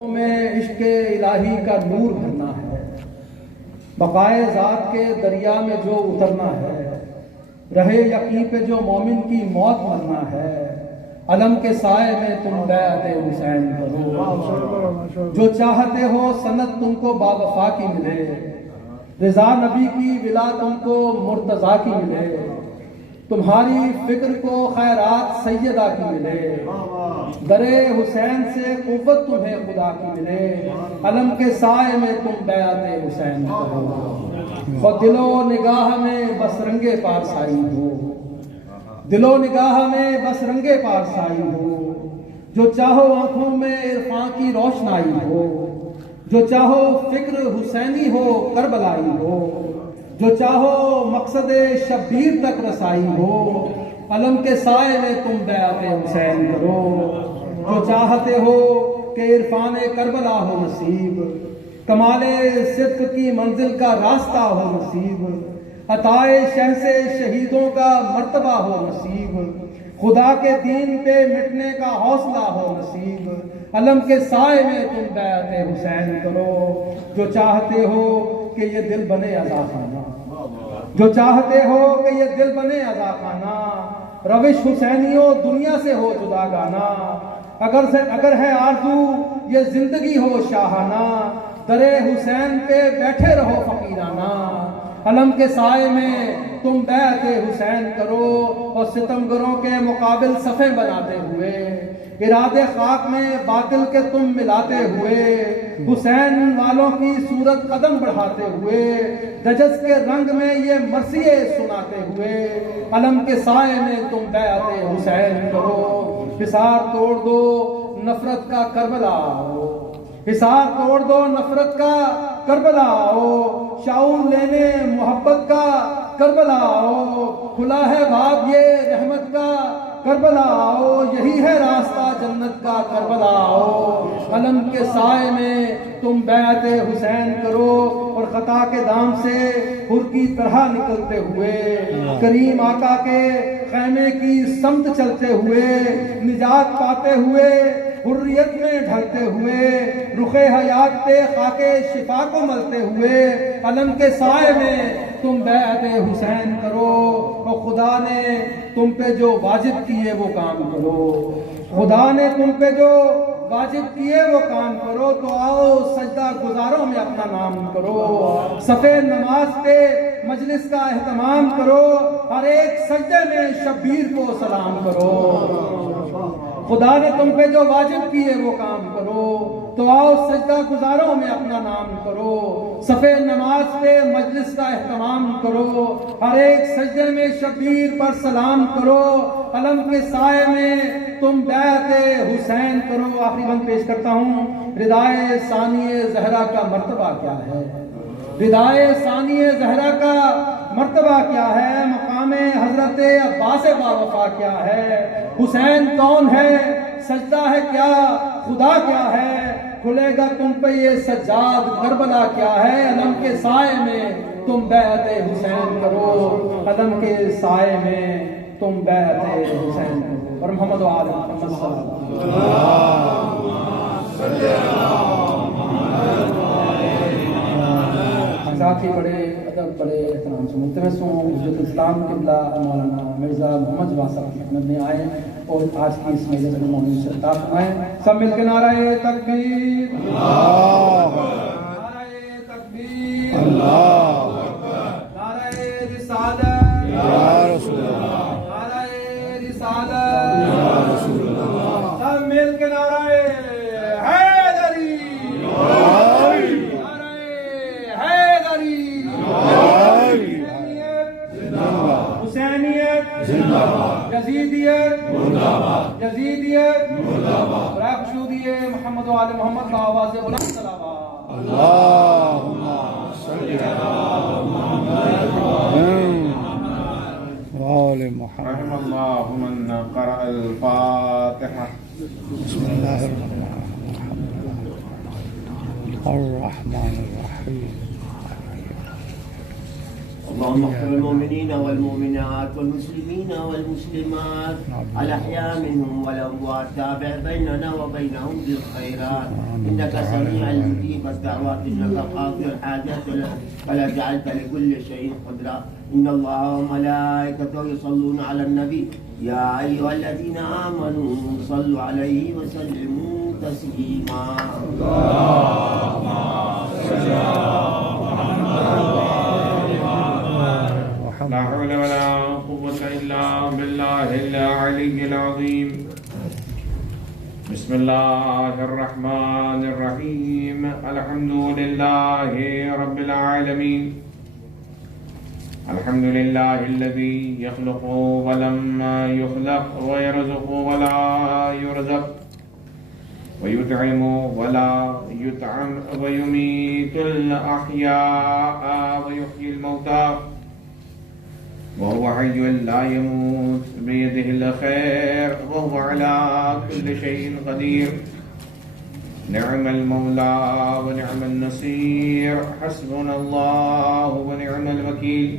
میں عشق الہی کا نور بھرنا ہے، بقائے ذات کے دریا میں جو اترنا ہے، رہے یقین پہ جو مومن کی موت مرنا ہے، علم کے سائے میں تم بیعت حسین کرو، جو چاہتے ہو سند تم کو باوفا کی ملے، رضا نبی کی ولا تم کو مرتضیٰ کی ملے، تمہاری فکر کو خیرات سیدہ کی ملے، درے حسین سے قوت تمہیں خدا کی ملے، علم کے سائے میں تم بیعت حسین کرو، اور دل و نگاہ میں بس رنگے پارسائی ہو، دل و نگاہ میں بس رنگے پارسائی ہو، جو چاہو آنکھوں میں عرفان کی روشنائی ہو، جو چاہو فکر حسینی ہو کربلائی ہو، جو چاہو مقصد شبیر تک رسائی ہو، علم کے سائے میں تم بیعت حسین کرو، جو چاہتے ہو کہ عرفان کربلا ہو نصیب، کمال صدق کی منزل کا راستہ ہو نصیب، عطائے شہ سے شہیدوں کا مرتبہ ہو نصیب، خدا کے دین پہ مٹنے کا حوصلہ ہو نصیب، علم کے سائے میں تم بیعت حسین کرو، جو چاہتے ہو کہ یہ دل بنے عزا خانہ، جو چاہتے ہو کہ یہ دل بنے عزا خانہ، روش حسینیوں دنیا سے ہو جدا گانا، اگر ہے آرزو یہ زندگی ہو شاہانہ، درے حسین پہ بیٹھے رہو فقیرانہ، علم کے سائے میں تم بیعت حسین کرو، اور ستمگروں کے مقابل صفیں بناتے ہوئے، ارادے خاک میں باطل کے تم ملاتے ہوئے، حسین والوں کی صورت قدم بڑھاتے ہوئے، دجس کے رنگ میں یہ مرثیے سناتے ہوئے، علم کے سائے میں تم بیعت حسین کرو، حصار توڑ دو نفرت کا کربلا آؤ، حصار توڑ دو نفرت کا کربلا آؤ، شعور لینے محبت کا کربلا آؤ، کھلا ہے باب یہ رحمت کا کربلا آؤ، یہی ہے راستہ جنت کا کربلا آؤ، علم کے سائے میں تم بیعت حسین کرو، اور خطا کے دام سے حر کی طرح نکلتے ہوئے، کریم آقا کے خیمے کی سمت چلتے ہوئے، نجات پاتے ہوئے، حریت میں ڈھلتے ہوئے، رخ حیات پہ خاک شفا کو ملتے ہوئے، علم کے سائے میں تم بیعت حسین کرو، اور خدا نے تم پہ جو واجب کیے وہ کام کرو، خدا نے تم پہ جو واجب کیے وہ کام کرو، تو آؤ سجدہ گزاروں میں اپنا نام کرو، صفے نماز پہ مجلس کا اہتمام کرو، ہر ایک سجدے میں شبیر کو سلام کرو، خدا نے تم پہ جو واجب کیے وہ کام کرو، تو آؤ سجدہ گزاروں میں اپنا نام کرو، صفے نماز پہ مجلس کا اہتمام کرو، ہر ایک سجدے میں شبیر پر سلام کرو، علم کے سائے میں تم بیعت حسین کرو۔ آخری بند پیش کرتا ہوں، ردائے ثانی زہرا کا مرتبہ کیا ہے، ردائے ثانی زہرا کا مرتبہ کیا ہے، مقام حضرت عباس باوفا کیا ہے، حسین کون ہے، سجدہ ہے کیا، خدا کیا ہے، کھلے گا تم پہ یہ سجاد کربلا کیا ہے، علم کے سائے میں تم بیعت حسین کرو، علم کے سائے میں تم بیعت حسین کرو، اور محمد و آل محمد صلی اللہ علیہ وسلم۔ ساتھی بڑے ادب بڑے احترام سے ملتمس ہوں، حجت اسلام قبلہ مولانا مرزا محمد جواد صاحب احمد نے آئے اور آج کی اس مجلس میں مولانا سے خطاب فرمائیں، سب مل کے نعرہ تکبیر، نعرہ تکبیر، نعرہ رسالت، نعرہ رسالت، سب مل کے نعرہ یزیدیت راکشودیہ محمد و آل محمد کا آواز بلند صلوات، اللہم صلی علی محمد وآل محمد۔ رحم اللہ من قرأ الفاتحہ۔ بسم اللہ الرحمن الرحیم۔ اللهم اغفر المؤمنين والمؤمنات والمسلمين والمسلمات الأحياء منهم والأموات، تابع بيننا وبينهم بالخيرات إنك سميع مجيب الدعوات إنك قاضي الحاجات فلا جعلت لكل شيء قدرا. إن الله وملائكته يصلون على النبي يا أيها الذين آمنوا صلوا عليه وسلموا تسليما. اللهم صل على لا حول ولا قوة إلا بالله العلي العظيم. بسم الله الرحمن الرحيم. الحمد لله رب العالمين. الحمد لله الذي يخلق ولم يخلق ويرزق ولا يرزق ويطعم ولا يطعم ويميت الأحياء ويحيي الموتى وهو حي لا يموت بيده الخير وهو على كل شيء قدير. نعم المولى ونعم النصير. حسبنا الله ونعم الوكيل.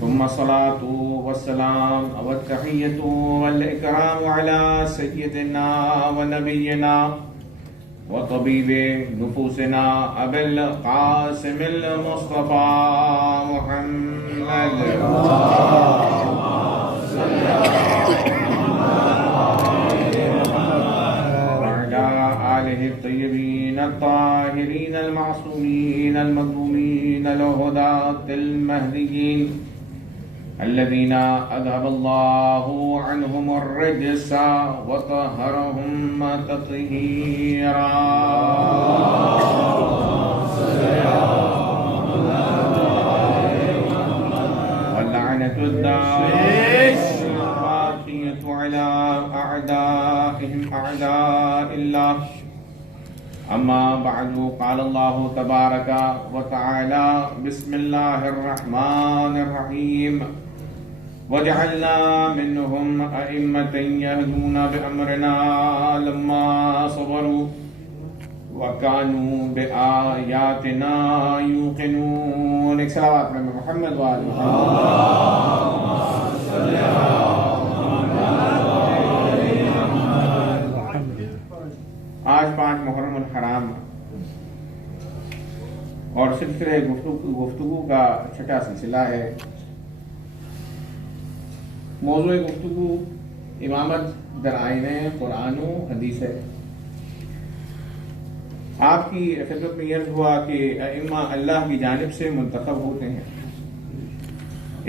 ثم الصلاة والسلام والتحية والإكرام على سيدنا ونبينا وطبيب نفوسنا أبي القاسم المصطفى محمد وعلى آله الطيبين الطاهرين المعصومين المظلومين الهداة المهديين الذين أذهب الله عنهم الرجس وطهرهم تطهيرا. واللعنة الدائمة على أعدائهم أعداء الله. أما بعد قال الله تبارك وتعالى بسم الله الرحمن الرحيم وجعلنا منهم أئمة يهدون بأمرنا لما صبروا وكانوا بآياتنا يوقنون. ایک صلوات میں محمد وآل آج 5 محرم الحرام اور سلسلہ گفتگو کا چھٹا سلسلہ ہے. موضوع گفتگو امامت در آئین قرآن و حدیث ہے. آپ کی خدمت میں عرض ہوا کہ ائمہ اللہ کی جانب سے منتخب ہوتے ہیں،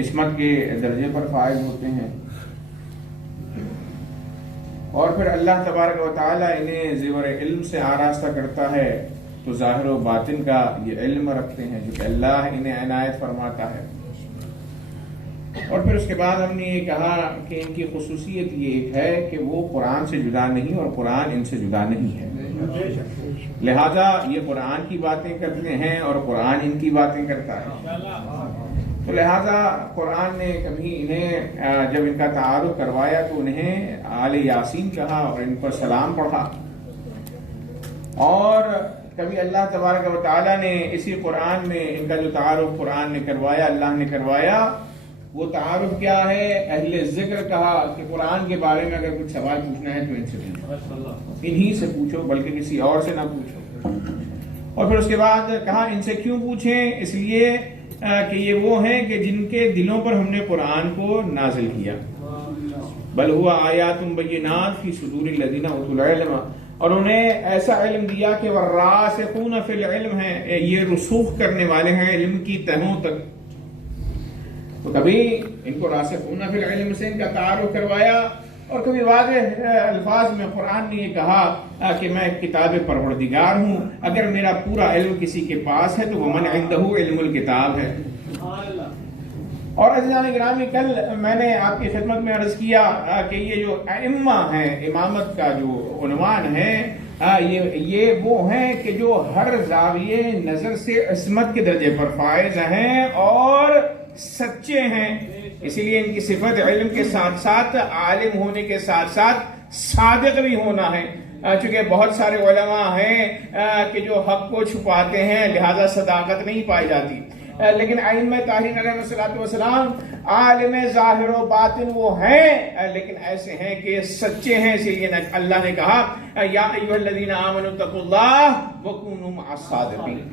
عصمت کے درجے پر فائز ہوتے ہیں، اور پھر اللہ تبارک و تعالیٰ انہیں زیور علم سے آراستہ کرتا ہے تو ظاہر و باطن کا یہ علم رکھتے ہیں جو کہ اللہ انہیں عنایت فرماتا ہے. اور پھر اس کے بعد ہم نے یہ کہا کہ ان کی خصوصیت یہ ایک ہے کہ وہ قرآن سے جدا نہیں اور قرآن ان سے جدا نہیں ہے. لہذا یہ قرآن کی باتیں کرتے ہیں اور قرآن ان کی باتیں کرتا ہے. تو لہذا قرآن نے کبھی انہیں جب ان کا تعارف کروایا تو انہیں آل یاسین کہا اور ان پر سلام پڑھا. اور کبھی اللہ تبارک و تعالیٰ نے اسی قرآن میں ان کا جو تعارف قرآن نے کروایا، اللہ نے کروایا، وہ تعارف کیا ہے؟ اہل ذکر کہا کہ قرآن کے بارے میں اگر کچھ سوال پوچھنا ہے تو ان سے پوچھو، انہی سے پوچھو، بلکہ کسی اور سے نہ پوچھو. اور پھر اس کے بعد کہا ان سے کیوں پوچھیں؟ اس لیے کہ یہ وہ ہیں کہ جن کے دلوں پر ہم نے قرآن کو نازل کیا. بل ہوا آیات بینات فی صدور الذین اوتوا العلم، اور انہیں ایسا علم دیا کہ والراسخون فی العلم ہیں، یہ رسوخ کرنے والے ہیں علم کی تہوں تک. تو کبھی ان کو راسخون فی العلم سے ان کا تعارف کروایا، اور کبھی واضح الفاظ میں قرآن نے یہ کہا کہ میں کتاب پروردگار ہوں. اگر میرا پورا علم کسی کے پاس ہے تو ومن عنده علم الکتاب ہے. اور عزیزان گرامی، کل میں نے آپ کی خدمت میں عرض کیا کہ یہ جو ائمہ ہیں، امامت کا جو عنوان ہے، یہ وہ ہیں کہ جو ہر زاویے نظر سے عصمت کے درجے پر فائز ہیں اور سچے ہیں. اسی لیے ان کی صفت علم کے ساتھ ساتھ، عالم ہونے کے ساتھ ساتھ صادق بھی ہونا ہے. چونکہ بہت سارے علماء ہیں کہ جو حق کو چھپاتے ہیں، لہذا صداقت نہیں پائی جاتی. لیکن ائمہ طاہرین علیہ الصلوۃ والسلام عالم ظاہر و باطن وہ ہیں، لیکن ایسے ہیں کہ سچے ہیں، اسی لیے اللہ نے کہا یا ایھا الذین آمنوا اتقوا اللہ وکونوا مع الصادقین۔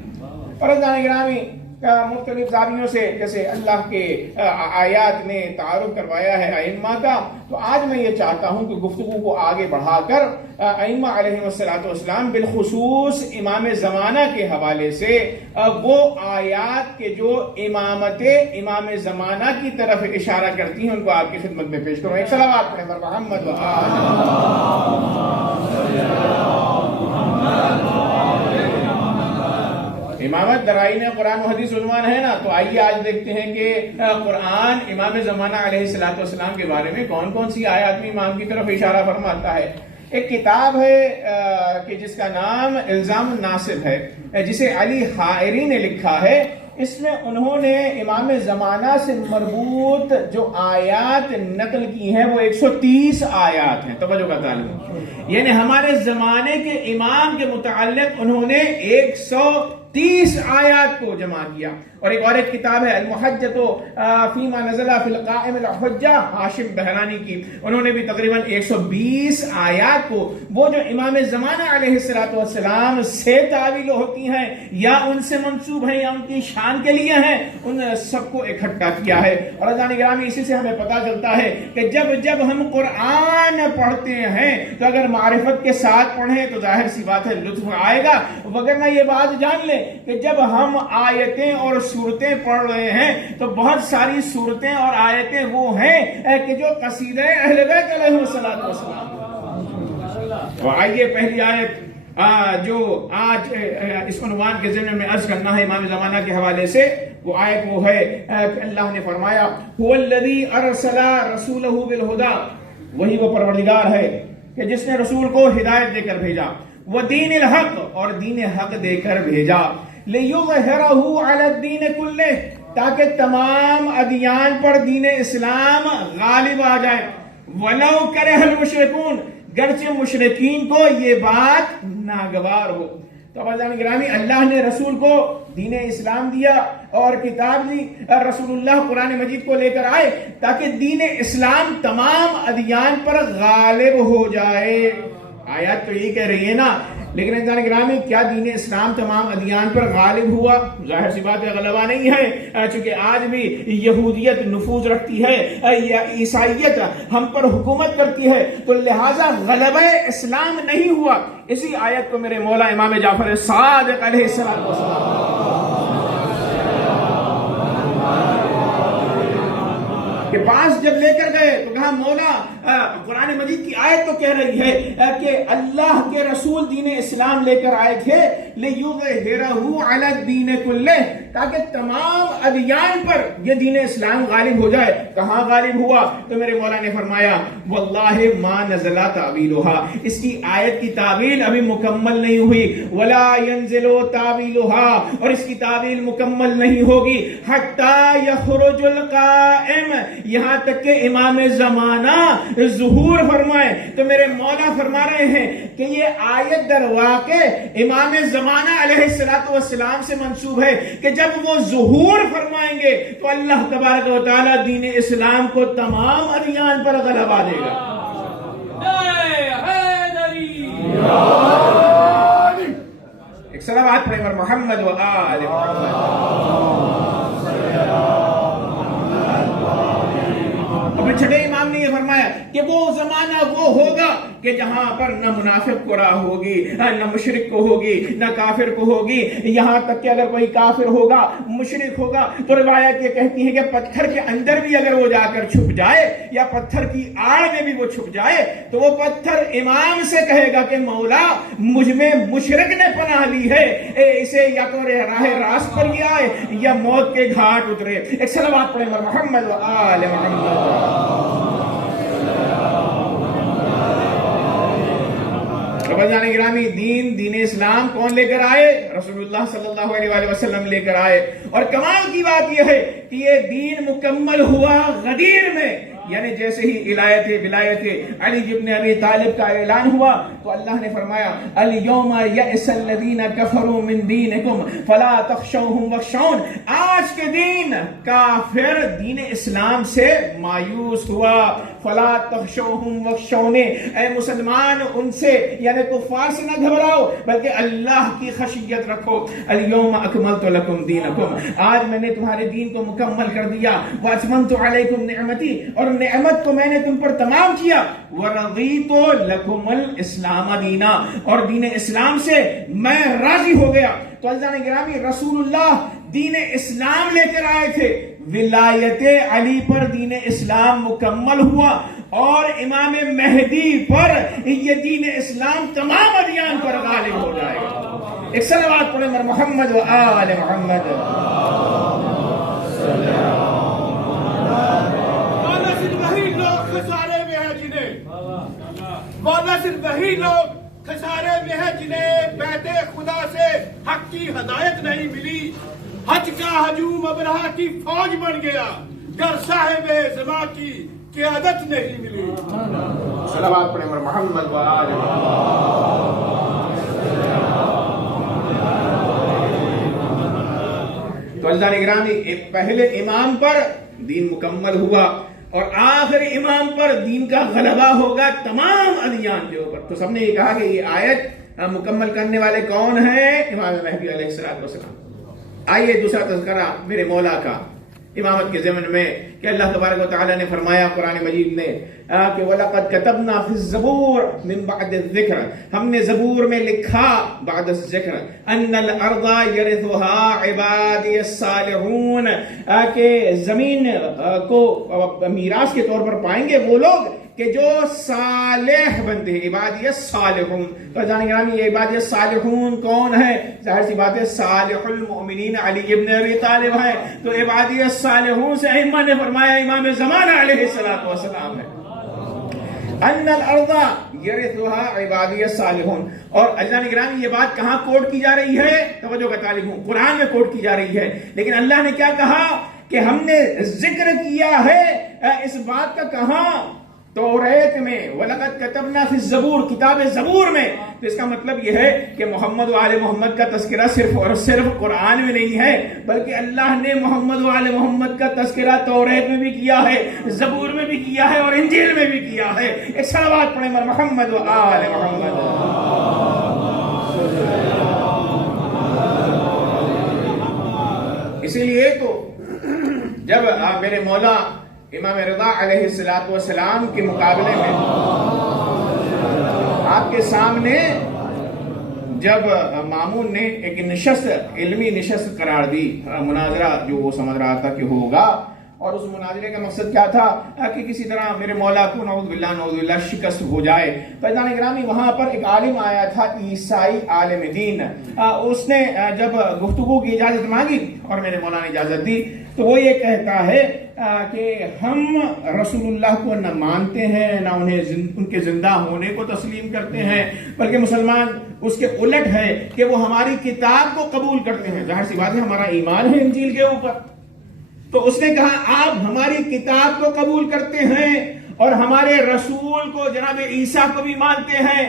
اور عزیزان گرامی، مختلف زاویوں سے جیسے اللہ کے آیات نے تعارف کروایا ہے ائمہ کا، تو آج میں یہ چاہتا ہوں کہ گفتگو کو آگے بڑھا کر ائمہ علیہ السلام بالخصوص امام زمانہ کے حوالے سے وہ آیات کے جو امامت امام زمانہ کی طرف اشارہ کرتی ہیں ان کو آپ کی خدمت میں پیش کروں۔ ایک صلوات پڑھیں بر محمد و امامت درائین قرآن و حدیث عنوان ہے نا، تو آئیے آج دیکھتے ہیں کہ قرآن امام زمانہ علیہ السلام کے بارے میں کون کون سی آیات میں امام کی طرف اشارہ فرماتا ہے۔ ایک کتاب ہے کہ جس کا نام الزام الناصب ہے، جسے علی حائری نے لکھا ہے۔ اس میں انہوں نے امام زمانہ سے مربوط جو آیات نقل کی ہیں وہ 130 آیات ہیں، توجہ کا تعلق، یعنی ہمارے زمانے کے امام کے متعلق انہوں نے 130 آیات کو جمع کیا۔ اور ایک کتاب ہے المحجۃ فیما نزل فی القائم الحجہ ہاشم بہرانی کی، انہوں نے بھی تقریباً 120 آیات کو وہ جو امام زمانہ علیہ السلام سے تعویل ہوتی ہیں یا ان سے منسوب ہیں یا ان کی شان کے لیے ہیں، ان سب کو اکٹھا کیا ہے۔ اور عزیزان گرامی، اسی سے ہمیں پتہ چلتا ہے کہ جب ہم قرآن پڑھتے ہیں تو اگر معرفت کے ساتھ پڑھیں تو ظاہر سی بات ہے لطف آئے گا، وگرنہ یہ بات جان لیں کہ جب ہم آیتیں اور صورتیں پڑھ رہے ہیں تو بہت ساری صورتیں اور آیتیں وہ ہیں کہ جو قصیدہ اہل بیت علیہ الصلوۃ والسلام۔ تو آئیے پہلی آیت جو آج اس عنوان کے ضمن میں عرض کرنا ہے امام زمانہ کے حوالے سے، وہ آیت وہ ہے کہ اللہ نے فرمایا هو الذی ارسل رسولہ بالہدی، وہی وہ پروردگار ہے کہ جس نے رسول کو ہدایت دے کر بھیجا، ودین الحق، اور دین حق دے کر بھیجا، لِيُظْهِرَهُ عَلَى الدِّينِ كُلِّهِ، تاکہ تمام ادیان پر دین اسلام غالب آ جائے، وَلَوْ كَرِهَ الْمُشْرِكُونَ، گرچہ مشرکین کو یہ بات ناگوار ہو۔ تو عزیزان گرامی، اللہ نے رسول کو دین اسلام دیا اور کتاب دی، رسول اللہ قرآن مجید کو لے کر آئے تاکہ دین اسلام تمام ادیان پر غالب ہو جائے۔ آیات تو یہی کہہ رہی ہے نا، لیکن عزیزان گرامی، کیا دین اسلام تمام ادیان پر غالب ہوا؟ ظاہر سی بات ہے غلبہ نہیں ہے، چونکہ آج بھی یہودیت نفوذ رکھتی ہے یا عیسائیت ہم پر حکومت کرتی ہے، تو لہٰذا غلبہ اسلام نہیں ہوا۔ اسی آیت کو میرے مولا امام جعفر صادق علیہ السلام کے پاس جب لے کر گئے تو کہا مولا قرآن مجید کی آیت تو کہہ رہی ہے کہ اللہ کے رسول دین اسلام لے کر آئے تھے لِيُظْهِرَهُ عَلَى الدِّينِ كُلِّهِ، تاکہ تمام ادیان پر یہ دین اسلام غالب ہو جائے۔ کہاں غالب ہوا؟ تو میرے مولا نے فرمایا وَاللَّهِ مَا نَزَلَ تَعْوِيلُهَا، اس کی آیت کی تعویل ابھی مکمل نہیں ہوئی، وَلَا يَنزِلُ تَعْوِيلُهَا، اور اس کی تعویل مکمل نہیں ہوگی حَتَّى يَخْرُجُ الْقَائِمُ، یہاں تک کہ امام زمانہ ظہور فرمائے۔ تو میرے مولا فرما رہے ہیں کہ یہ آیت در واقع امام زمانہ علیہ السلام سے منسوب ہے کہ جب وہ ظہور فرمائیں گے تو اللہ تبارک و تعالی دین اسلام کو تمام ادیان پر غلبہ دے گا۔ ایک صلوات پڑھیں پر محمد و آل محمد۔ چھٹے امام نے یہ فرمایا کہ وہ زمانہ وہ ہوگا کہ جہاں پر نہ منافق کو راہ ہوگی، نہ مشرک کو ہوگی، نہ کافر کو ہوگی، یہاں تک کہ اگر کوئی کافر ہوگا، مشرک ہوگا تو روایت یہ کہتی ہے کہ پتھر کے اندر بھی اگر وہ جا کر چھپ جائے یا پتھر کی آڑ میں بھی وہ چھپ جائے تو وہ پتھر امام سے کہے گا کہ مولا مجھ میں مشرک نے پناہ لی ہے، اسے یا تو راہ راست پر یہ آئے یا موت کے گھاٹ اترے۔ ایک صلوات پڑھیں محمد و آل محمد۔ بھائیان گرامی، دین اسلام کون لے کر آئے؟ رسول اللہ صلی اللہ علیہ وآلہ وسلم لے کر آئے، اور کمال کی بات یہ ہے کہ یہ دین مکمل ہوا غدیر میں، یعنی جیسے ہی ولایت علی ابن ابی طالب کا اعلان ہوا تو اللہ نے فرمایا الیوم یئس الذین کفروا من دینکم فلا تخشوهم واخشون، آج کے دن کافر دین اسلام سے مایوس ہوا، فلا تخشوهم واخشون، اے مسلمان ان سے یعنی کفار سے نہ گھبراؤ بلکہ اللہ کی خشیت رکھو۔ الیوم اکملت لکم دینکم، آج میں نے تمہارے دین کو مکمل کر دیا، واتممت علیکم نعمتی، اور نعمت کو میں نے تم پر تمام کیا، ورضیت لکم الاسلام دینا، اور دین اسلام سے میں راضی ہو گیا۔ تو عزیزان گرامی، رسول اللہ دین اسلام لے کر آئے تھے، ولایت علی پر دین اسلام مکمل ہوا، اور امام مہدی پر یہ دین اسلام تمام ادیان پر غالب ہو جائے گا۔ ایک صلوات پڑھیں مر محمد و آل محمد۔ والا صرف وہی لوگ خسارے میں ہیں جنہیں بیت خدا سے حق کی ہدایت نہیں ملی، حج کا ہجوم ابرہہ کی فوج بن گیا، گر صاحب زماں کی قیادت نہیں ملی۔ صلوات پڑھیں مر محمد و آل محمد۔ تو عزیزان گرامی، پہلے امام پر دین مکمل ہوا اور آخر امام پر دین کا غلبہ ہوگا تمام ادیان کے اوپر۔ تو سب نے یہ کہا کہ یہ آیت مکمل کرنے والے کون ہیں؟ امام مہدی علیہ السلام۔ آئیے دوسرا تذکرہ میرے مولا کا امامت کے ضمن میں کہ اللہ تبارک و تعالی نے فرمایا قرآن مجید میں کہ وَلَقَدْ كَتَبْنَا فِي الزَّبُورِ مِن بَعْدِ الذِّكْرِ، ہم نے زبور میں لکھا بعد الذکر، أَنَّ الْأَرْضَ يَرِثُهَا عِبَادِيَ الصَّالِحُونَ، کہ زمین کو میراث کے طور پر پائیں گے وہ لوگ کہ جو صالح بنتے ہیں، عبادی الصالحون۔ تو جان گرامی، یہ عبادی الصالحون کون ہے؟ ظاہر سی بات ہے صالح المؤمنین علی ابن ابی طالب ہے۔ تو عبادی الصالحون سے ائمہ نے فرمایا امام زمانہ علیہ السلام ہے۔ ان الارض یرثها عبادی الصالحون۔ اور عزیزان گرامی، یہ بات کہاں کوٹ کی جا رہی ہے؟ توجہ کا طالب ہوں، قرآن میں کوٹ کی جا رہی ہے، لیکن اللہ نے کیا کہا کہ ہم نے ذکر کیا ہے اس بات کا کہاں؟ توریت میں، وَلَقَدْ كَتَبْنَا فِي الزَّبُورِ، کتاب زبور میں۔ تو اس کا مطلب یہ ہے کہ محمد و آل محمد کا تذکرہ صرف اور صرف قرآن میں نہیں ہے، بلکہ اللہ نے محمد و آل محمد کا تذکرہ توریت میں بھی کیا ہے، زبور میں بھی کیا ہے، اور انجیل میں بھی کیا ہے۔ ایک صلوات پڑھیں مر محمد و آل محمد۔ اسی لیے تو جب میرے مولا امام رضا علیہ السلام کے مقابلے میں آپ کے سامنے جب مامون نے ایک نشست، علمی نشست قرار دی، مناظرہ جو وہ سمجھ رہا تھا کہ ہوگا، اور اس مناظرے کا مقصد کیا تھا کہ کسی طرح میرے مولا کو نعوذ باللہ شکست ہو جائے۔ فیضان گرامی، وہاں پر ایک عالم آیا تھا، عیسائی عالم دین، اس نے جب گفتگو کی اجازت مانگی اور میرے مولا نے اجازت دی تو وہ یہ کہتا ہے کہ ہم رسول اللہ کو نہ مانتے ہیں، نہ ان کے زندہ ہونے کو تسلیم کرتے ہیں، بلکہ مسلمان اس کے الٹ ہے کہ وہ ہماری کتاب کو قبول کرتے ہیں۔ ظاہر سی بات ہے، ہمارا ایمان ہے انجیل کے اوپر۔ تو اس نے کہا آپ ہماری کتاب کو قبول کرتے ہیں اور ہمارے رسول کو جناب عیسیٰ کو بھی مانتے ہیں،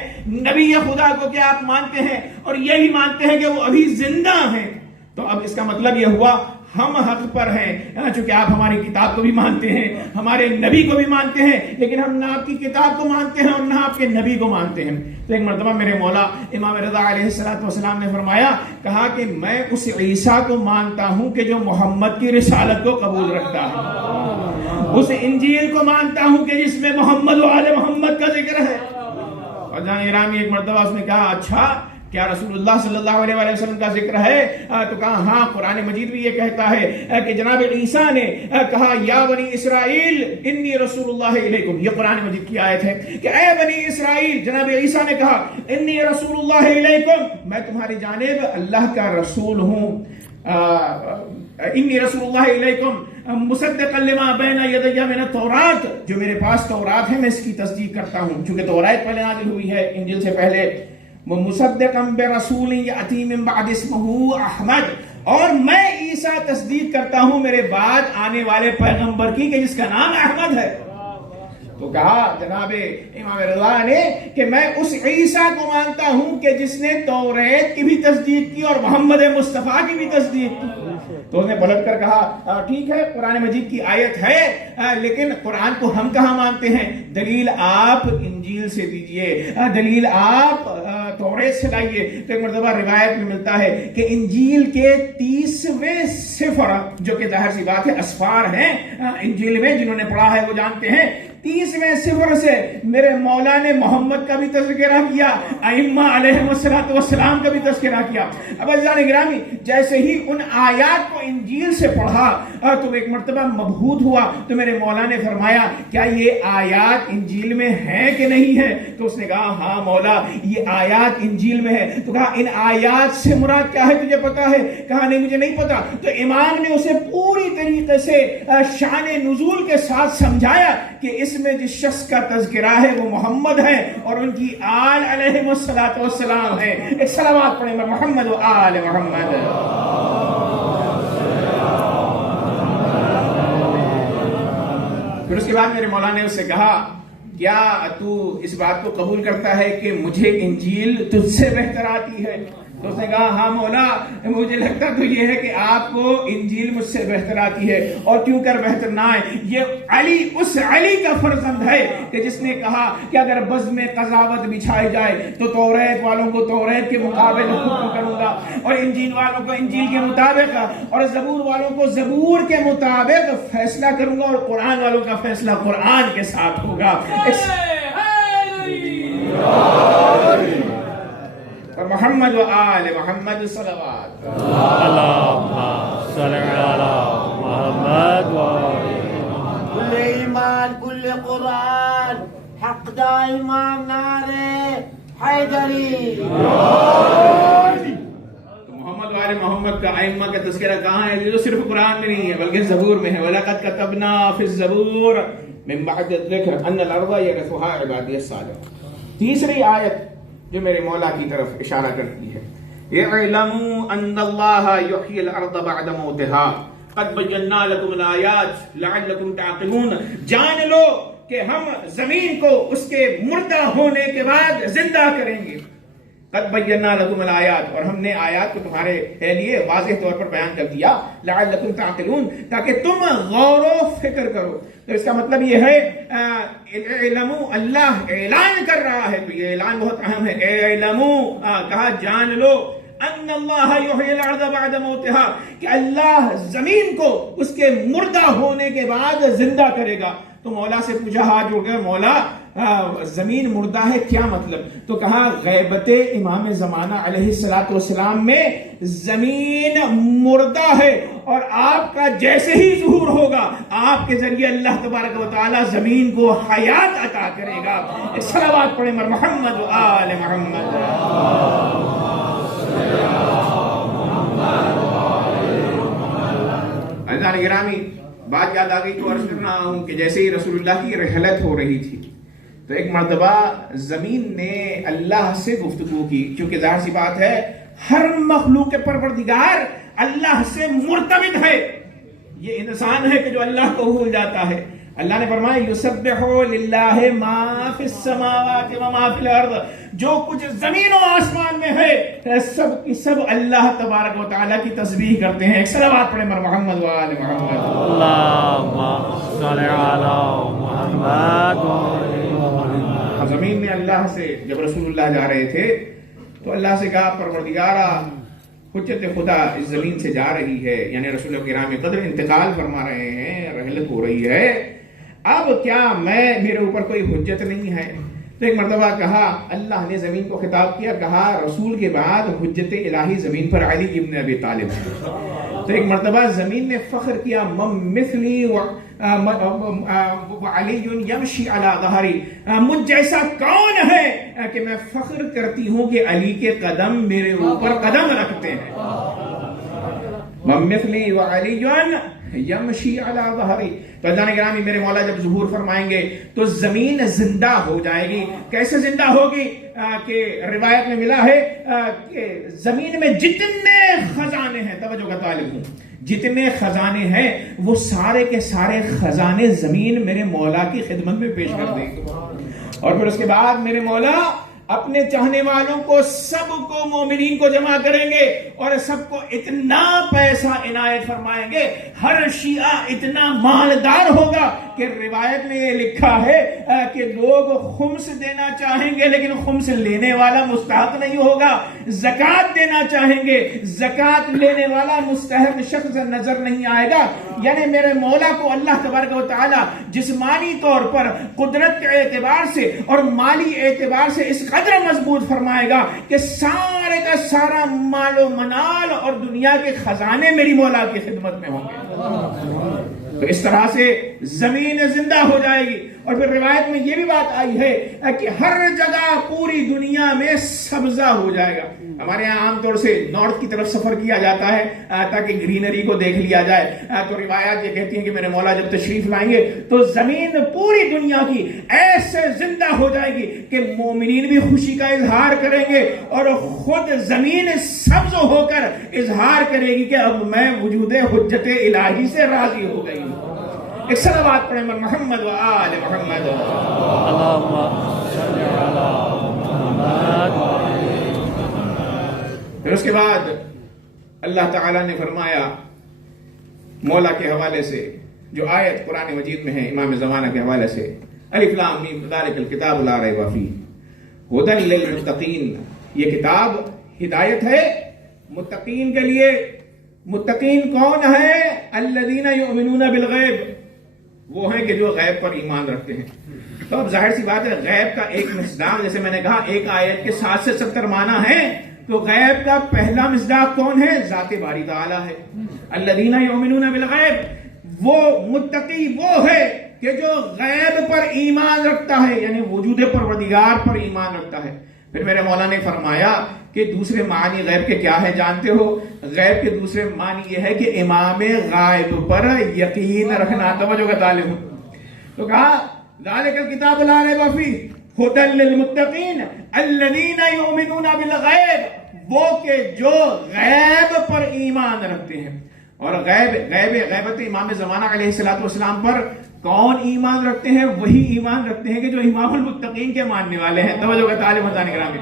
نبی خدا کو کیا آپ مانتے ہیں؟ اور یہ بھی مانتے ہیں کہ وہ ابھی زندہ ہیں۔ تو اب اس کا مطلب یہ ہوا ہم حق پر ہیں، چونکہ آپ ہماری کتاب کو بھی مانتے ہیں، ہمارے نبی کو بھی مانتے ہیں، لیکن ہم نہ آپ کی کتاب کو مانتے ہیں اور نہ آپ کے نبی کو مانتے ہیں۔ تو ایک مرتبہ میرے مولا امام رضا علیہ السلام نے فرمایا، کہا کہ میں اس عیسیٰ کو مانتا ہوں کہ جو محمد کی رسالت کو قبول رکھتا ہے، اس انجیل کو مانتا ہوں کہ جس میں محمد و آل محمد کا ذکر ہے۔ اور جان گرامی، ایک مرتبہ اس نے کہا اچھا کیا رسول اللہ صلی اللہ علیہ وسلم کا ذکر ہے؟ تو کہا ہاں، قرآن مجید بھی یہ کہتا ہے کہ جناب عیسیٰ نے کہا یا بنی اسرائیل انی رسول اللہ علیکم، یہ قرآن مجید کی آیت ہے کہ اے بنی اسرائیل، جناب عیسیٰ نے کہا انی رسول اللہ علیکم، میں تمہاری جانب اللہ کا رسول ہوں، انی رسول اللہ علیکم مصدقا لما بین یدی من التوراۃ، جو میرے پاس تورات ہے میں اس کی تصدیق کرتا ہوں، چونکہ تورات پہلے نازل ہوئی ہے انجیل سے پہلے، مصدقا برسول یأتی من بعد اسمہ احمد، اور میں عیسیٰ تصدیق کرتا ہوں میرے بعد آنے والے پیغمبر کی کہ جس کا نام احمد ہے۔ تو کہا جناب امام رضا نے کہ میں اس عیسیٰ کو مانتا ہوں کہ جس نے توریت کی بھی تصدیق کی اور محمد مصطفیٰ کی بھی تصدیق کی. تو اس نے پلٹ کر کہا ٹھیک ہے قرآن مجید کی آیت ہے لیکن قرآن کو ہم کہاں مانتے ہیں؟ دلیل آپ انجیل سے دیجئے، دلیل آپ توریت سے لائیے. تو ایک مرتبہ روایت میں ملتا ہے کہ انجیل کے 30ویں سفر، جو کہ ظاہر سی بات ہے اسفار ہیں انجیل میں، جنہوں نے پڑھا ہے وہ جانتے ہیں، 30ویں سفر سے میرے مولا نے محمد کا بھی تذکرہ کیا، ائمہ علیہم السلام کا بھی تذکرہ کیا. اب عزیزان گرامی جیسے ہی ان آیات کو انجیل سے پڑھا تو ایک مرتبہ مبہوت ہوا. تو میرے مولا نے فرمایا کیا یہ آیات انجیل میں ہیں کہ نہیں ہے؟ تو اس نے کہا ہاں مولا یہ آیات انجیل میں ہے. تو کہا ان آیات سے مراد کیا ہے تجھے پتا ہے؟ کہا نہیں مجھے نہیں پتا. تو امام نے اسے پوری طریقے سے شان نزول کے ساتھ سمجھایا کہ اس میں جس شخص کا تذکرہ ہے وہ محمد ہے اور ان کی آل علیہم السلام ہے. ایک صلوات پڑھیں محمد و آل محمد. پھر اس کے بعد میرے مولا نے اس سے کہا کیا تو اس بات کو قبول کرتا ہے کہ مجھے انجیل تجھ سے بہتر آتی ہے؟ تو اس نے کہا ہاں مولا مجھے لگتا تو یہ ہے کہ آپ کو انجیل مجھ سے بہتر آتی ہے. اور کیوں کر بہتر نہ آئے؟ یہ علی اس علی کا فرزند ہے کہ جس نے کہا کہ اگر بزم قضاوت بچھائی جائے تو توریت والوں کو توریت کے مطابق حکم کروں گا اور انجیل والوں کو انجیل کے مطابق اور زبور والوں کو زبور کے مطابق فیصلہ کروں گا اور قرآن والوں کا فیصلہ قرآن کے ساتھ ہوگا. محمد و آل محمد صلوات. اللہم صلی علی محمد و کل ایمان کل قرآن حق دا امام نعرے حیدری. محمد و آل محمد کا ائمہ کا تذکرہ کہاں ہے؟ یہ تو صرف قرآن میں نہیں ہے بلکہ زبور میں ہے. وَلَقَدْ كَتَبْنَا فِي الزَّبُورِ مِن بَعْدِ الذِّكْرِ أَنَّ الْأَرْضَ يَرِثُهَا عِبَادِيَ الصَّالِحُونَ. تیسری آیت جو میرے مولا کی طرف اشارہ کرتی ہے اعلموا ان اللہ یحیی الارض بعد موتها قد بینا لکم الآیات لعلکم تعقلون. جان لو کہ ہم زمین کو اس کے مردہ ہونے کے بعد زندہ کریں گے. قد بینا لکم الآیات، اور ہم نے آیات کو تمہارے لیے واضح طور پر بیان کر دیا. لعلکم تعقلون، تاکہ تم غور و فکر کرو. تو اس کا مطلب یہ ہے اعلموا، اللہ اعلان کر رہا ہے. تو یہ اعلان بہت اہم ہے. اعلموا کہا جان لو ان اللہ یحیی الارض بعد موتها، کہ اللہ زمین کو اس کے مردہ ہونے کے بعد زندہ کرے گا. تو مولا سے پوچھا ہاتھ جوڑ کر مولا زمین مردہ ہے کیا مطلب؟ تو کہا غیبت امام زمانہ علیہ السلام میں زمین مردہ ہے اور آپ کا جیسے ہی ظہور ہوگا آپ کے ذریعے اللہ تبارک و تعالی زمین کو حیات عطا کرے گا. ایک صلوات پڑھیں محمد و آل محمد. عزیزان گرامی بات یاد آ گئی تو عرض کر رہا ہوں کہ جیسے ہی رسول اللہ کی رحلت ہو رہی تھی تو ایک مرتبہ زمین نے اللہ سے گفتگو کی. کیونکہ ظاہر سی بات ہے ہر مخلوق پروردگار اللہ سے مرتبط ہے. یہ انسان ہے کہ جو اللہ کو بھول جاتا ہے. اللہ نے فرمایا یسبح للہ ما فی السماوات و ما فی الارض، جو کچھ زمین و آسمان میں ہے سب کی سب اللہ تبارک و تعالی کی تسبیح کرتے ہیں. ایک صلوات پڑھیں محمد و آل محمد. اللہم صلی علی محمد و زمین نے اللہ سے جب رسول اللہ جا رہے تھے تو اللہ سے کہا پروردگارا حجت خدا اس زمین سے جا رہی ہے، یعنی رسول اللہ کرام قدر انتقال فرما رہے ہیں، رحلت ہو رہی ہے، اب کیا میرے اوپر کوئی حجت نہیں ہے؟ تو ایک مرتبہ کہا اللہ نے زمین کو خطاب کیا، کہا رسول کے بعد حجت الہی زمین پر علی ابن ابی طالب. تو ایک مرتبہ زمین نے فخر کیا مثلی علی یمشی علی ظہری، مجھ جیسا کون ہے کہ میں فخر کرتی ہوں کہ علی کے قدم میرے اوپر قدم رکھتے ہیں. مثلی وعلی یمشی علی ظہری. تو اللہ نے گرامی میرے مولا جب ظہور فرمائیں گے تو زمین زندہ ہو جائے گی. کیسے زندہ ہوگی؟ کہ روایت میں ملا ہے کہ زمین میں جتنے خزانے ہیں، توجہ کا طالب ہوں، جتنے خزانے ہیں وہ سارے کے سارے خزانے زمین میرے مولا کی خدمت میں پیش کر دیں گے. اور پھر اس کے بعد میرے مولا اپنے چاہنے والوں کو سب کو مومنین کو جمع کریں گے اور سب کو اتنا پیسہ عنایت فرمائیں گے. ہر شیعہ اتنا مالدار ہوگا کہ روایت میں یہ لکھا ہے کہ لوگ خمس دینا چاہیں گے لیکن خمس لینے والا مستحق نہیں ہوگا. زکوٰۃ دینا چاہیں گے، زکوٰۃ لینے والا مستحق شخص نظر نہیں آئے گا. یعنی میرے مولا کو اللہ تبارک و تعالی جسمانی طور پر قدرت کے اعتبار سے اور مالی اعتبار سے اس قدر مضبوط فرمائے گا کہ سارے کا سارا مال و منال اور دنیا کے خزانے میری مولا کی خدمت میں ہوں گے. تو اس طرح سے زمین زندہ ہو جائے گی. اور پھر روایت میں یہ بھی بات آئی ہے کہ ہر جگہ پوری دنیا میں سبزہ ہو جائے گا. ہمارے یہاں عام طور سے نارتھ کی طرف سفر کیا جاتا ہے تاکہ گرینری کو دیکھ لیا جائے. تو روایات یہ کہتی ہیں کہ میرے مولا جب تشریف لائیں گے تو زمین پوری دنیا کی ایسے زندہ ہو جائے گی کہ مومنین بھی خوشی کا اظہار کریں گے اور خود زمین سبز ہو کر اظہار کرے گی کہ اب میں وجود حجت الہی سے راضی ہو گئی. ایک صلوات پڑھیں محمد و آل محمد. پھر اس کے بعد اللہ تعالیٰ نے فرمایا مولا کے حوالے سے جو آیت قرآن مجید میں ہے امام زمانہ کے حوالے سے، الف لام میم ذالک الکتاب لا ریب فیہ ھدی للمتقین. یہ کتاب ہدایت ہے متقین کے لیے. متقین کون ہے؟ الذین یؤمنون بالغیب، وہ ہیں کہ جو غیب پر ایمان رکھتے ہیں. تو اب ظاہر سی بات ہے غیب کا ایک مصداق، جیسے میں نے کہا ایک آیت کے 60 سے 70 معنی ہیں، تو غیب کا پہلا مصداق کون ہے؟ ذات باری تعالی ہے. الذین یؤمنون بالغیب، وہ متقی وہ ہے کہ جو غیب پر ایمان رکھتا ہے، یعنی وجود پروردگار پر ایمان رکھتا ہے. پھر میرے مولا نے فرمایا کہ دوسرے معنی غیب کے کیا ہے جانتے ہو؟ غیب کے دوسرے معنی یہ ہے کہ امام غائب پر یقین رکھنا. توجہ کا طالب ہوں. تو کہا ذالک الکتاب لا ریب فیہ ھدی للمتقین الذین یؤمنون بالغیب، وہ کہ جو غیب پر ایمان رکھتے ہیں. اور غیبت امام زمانہ علیہ الصلوۃ والسلام پر کون ایمان رکھتے ہیں؟ وہی ایمان رکھتے ہیں کہ جو امام المتقین کے ماننے والے ہیں. توجہ کا طالب ہوتا نگرامی.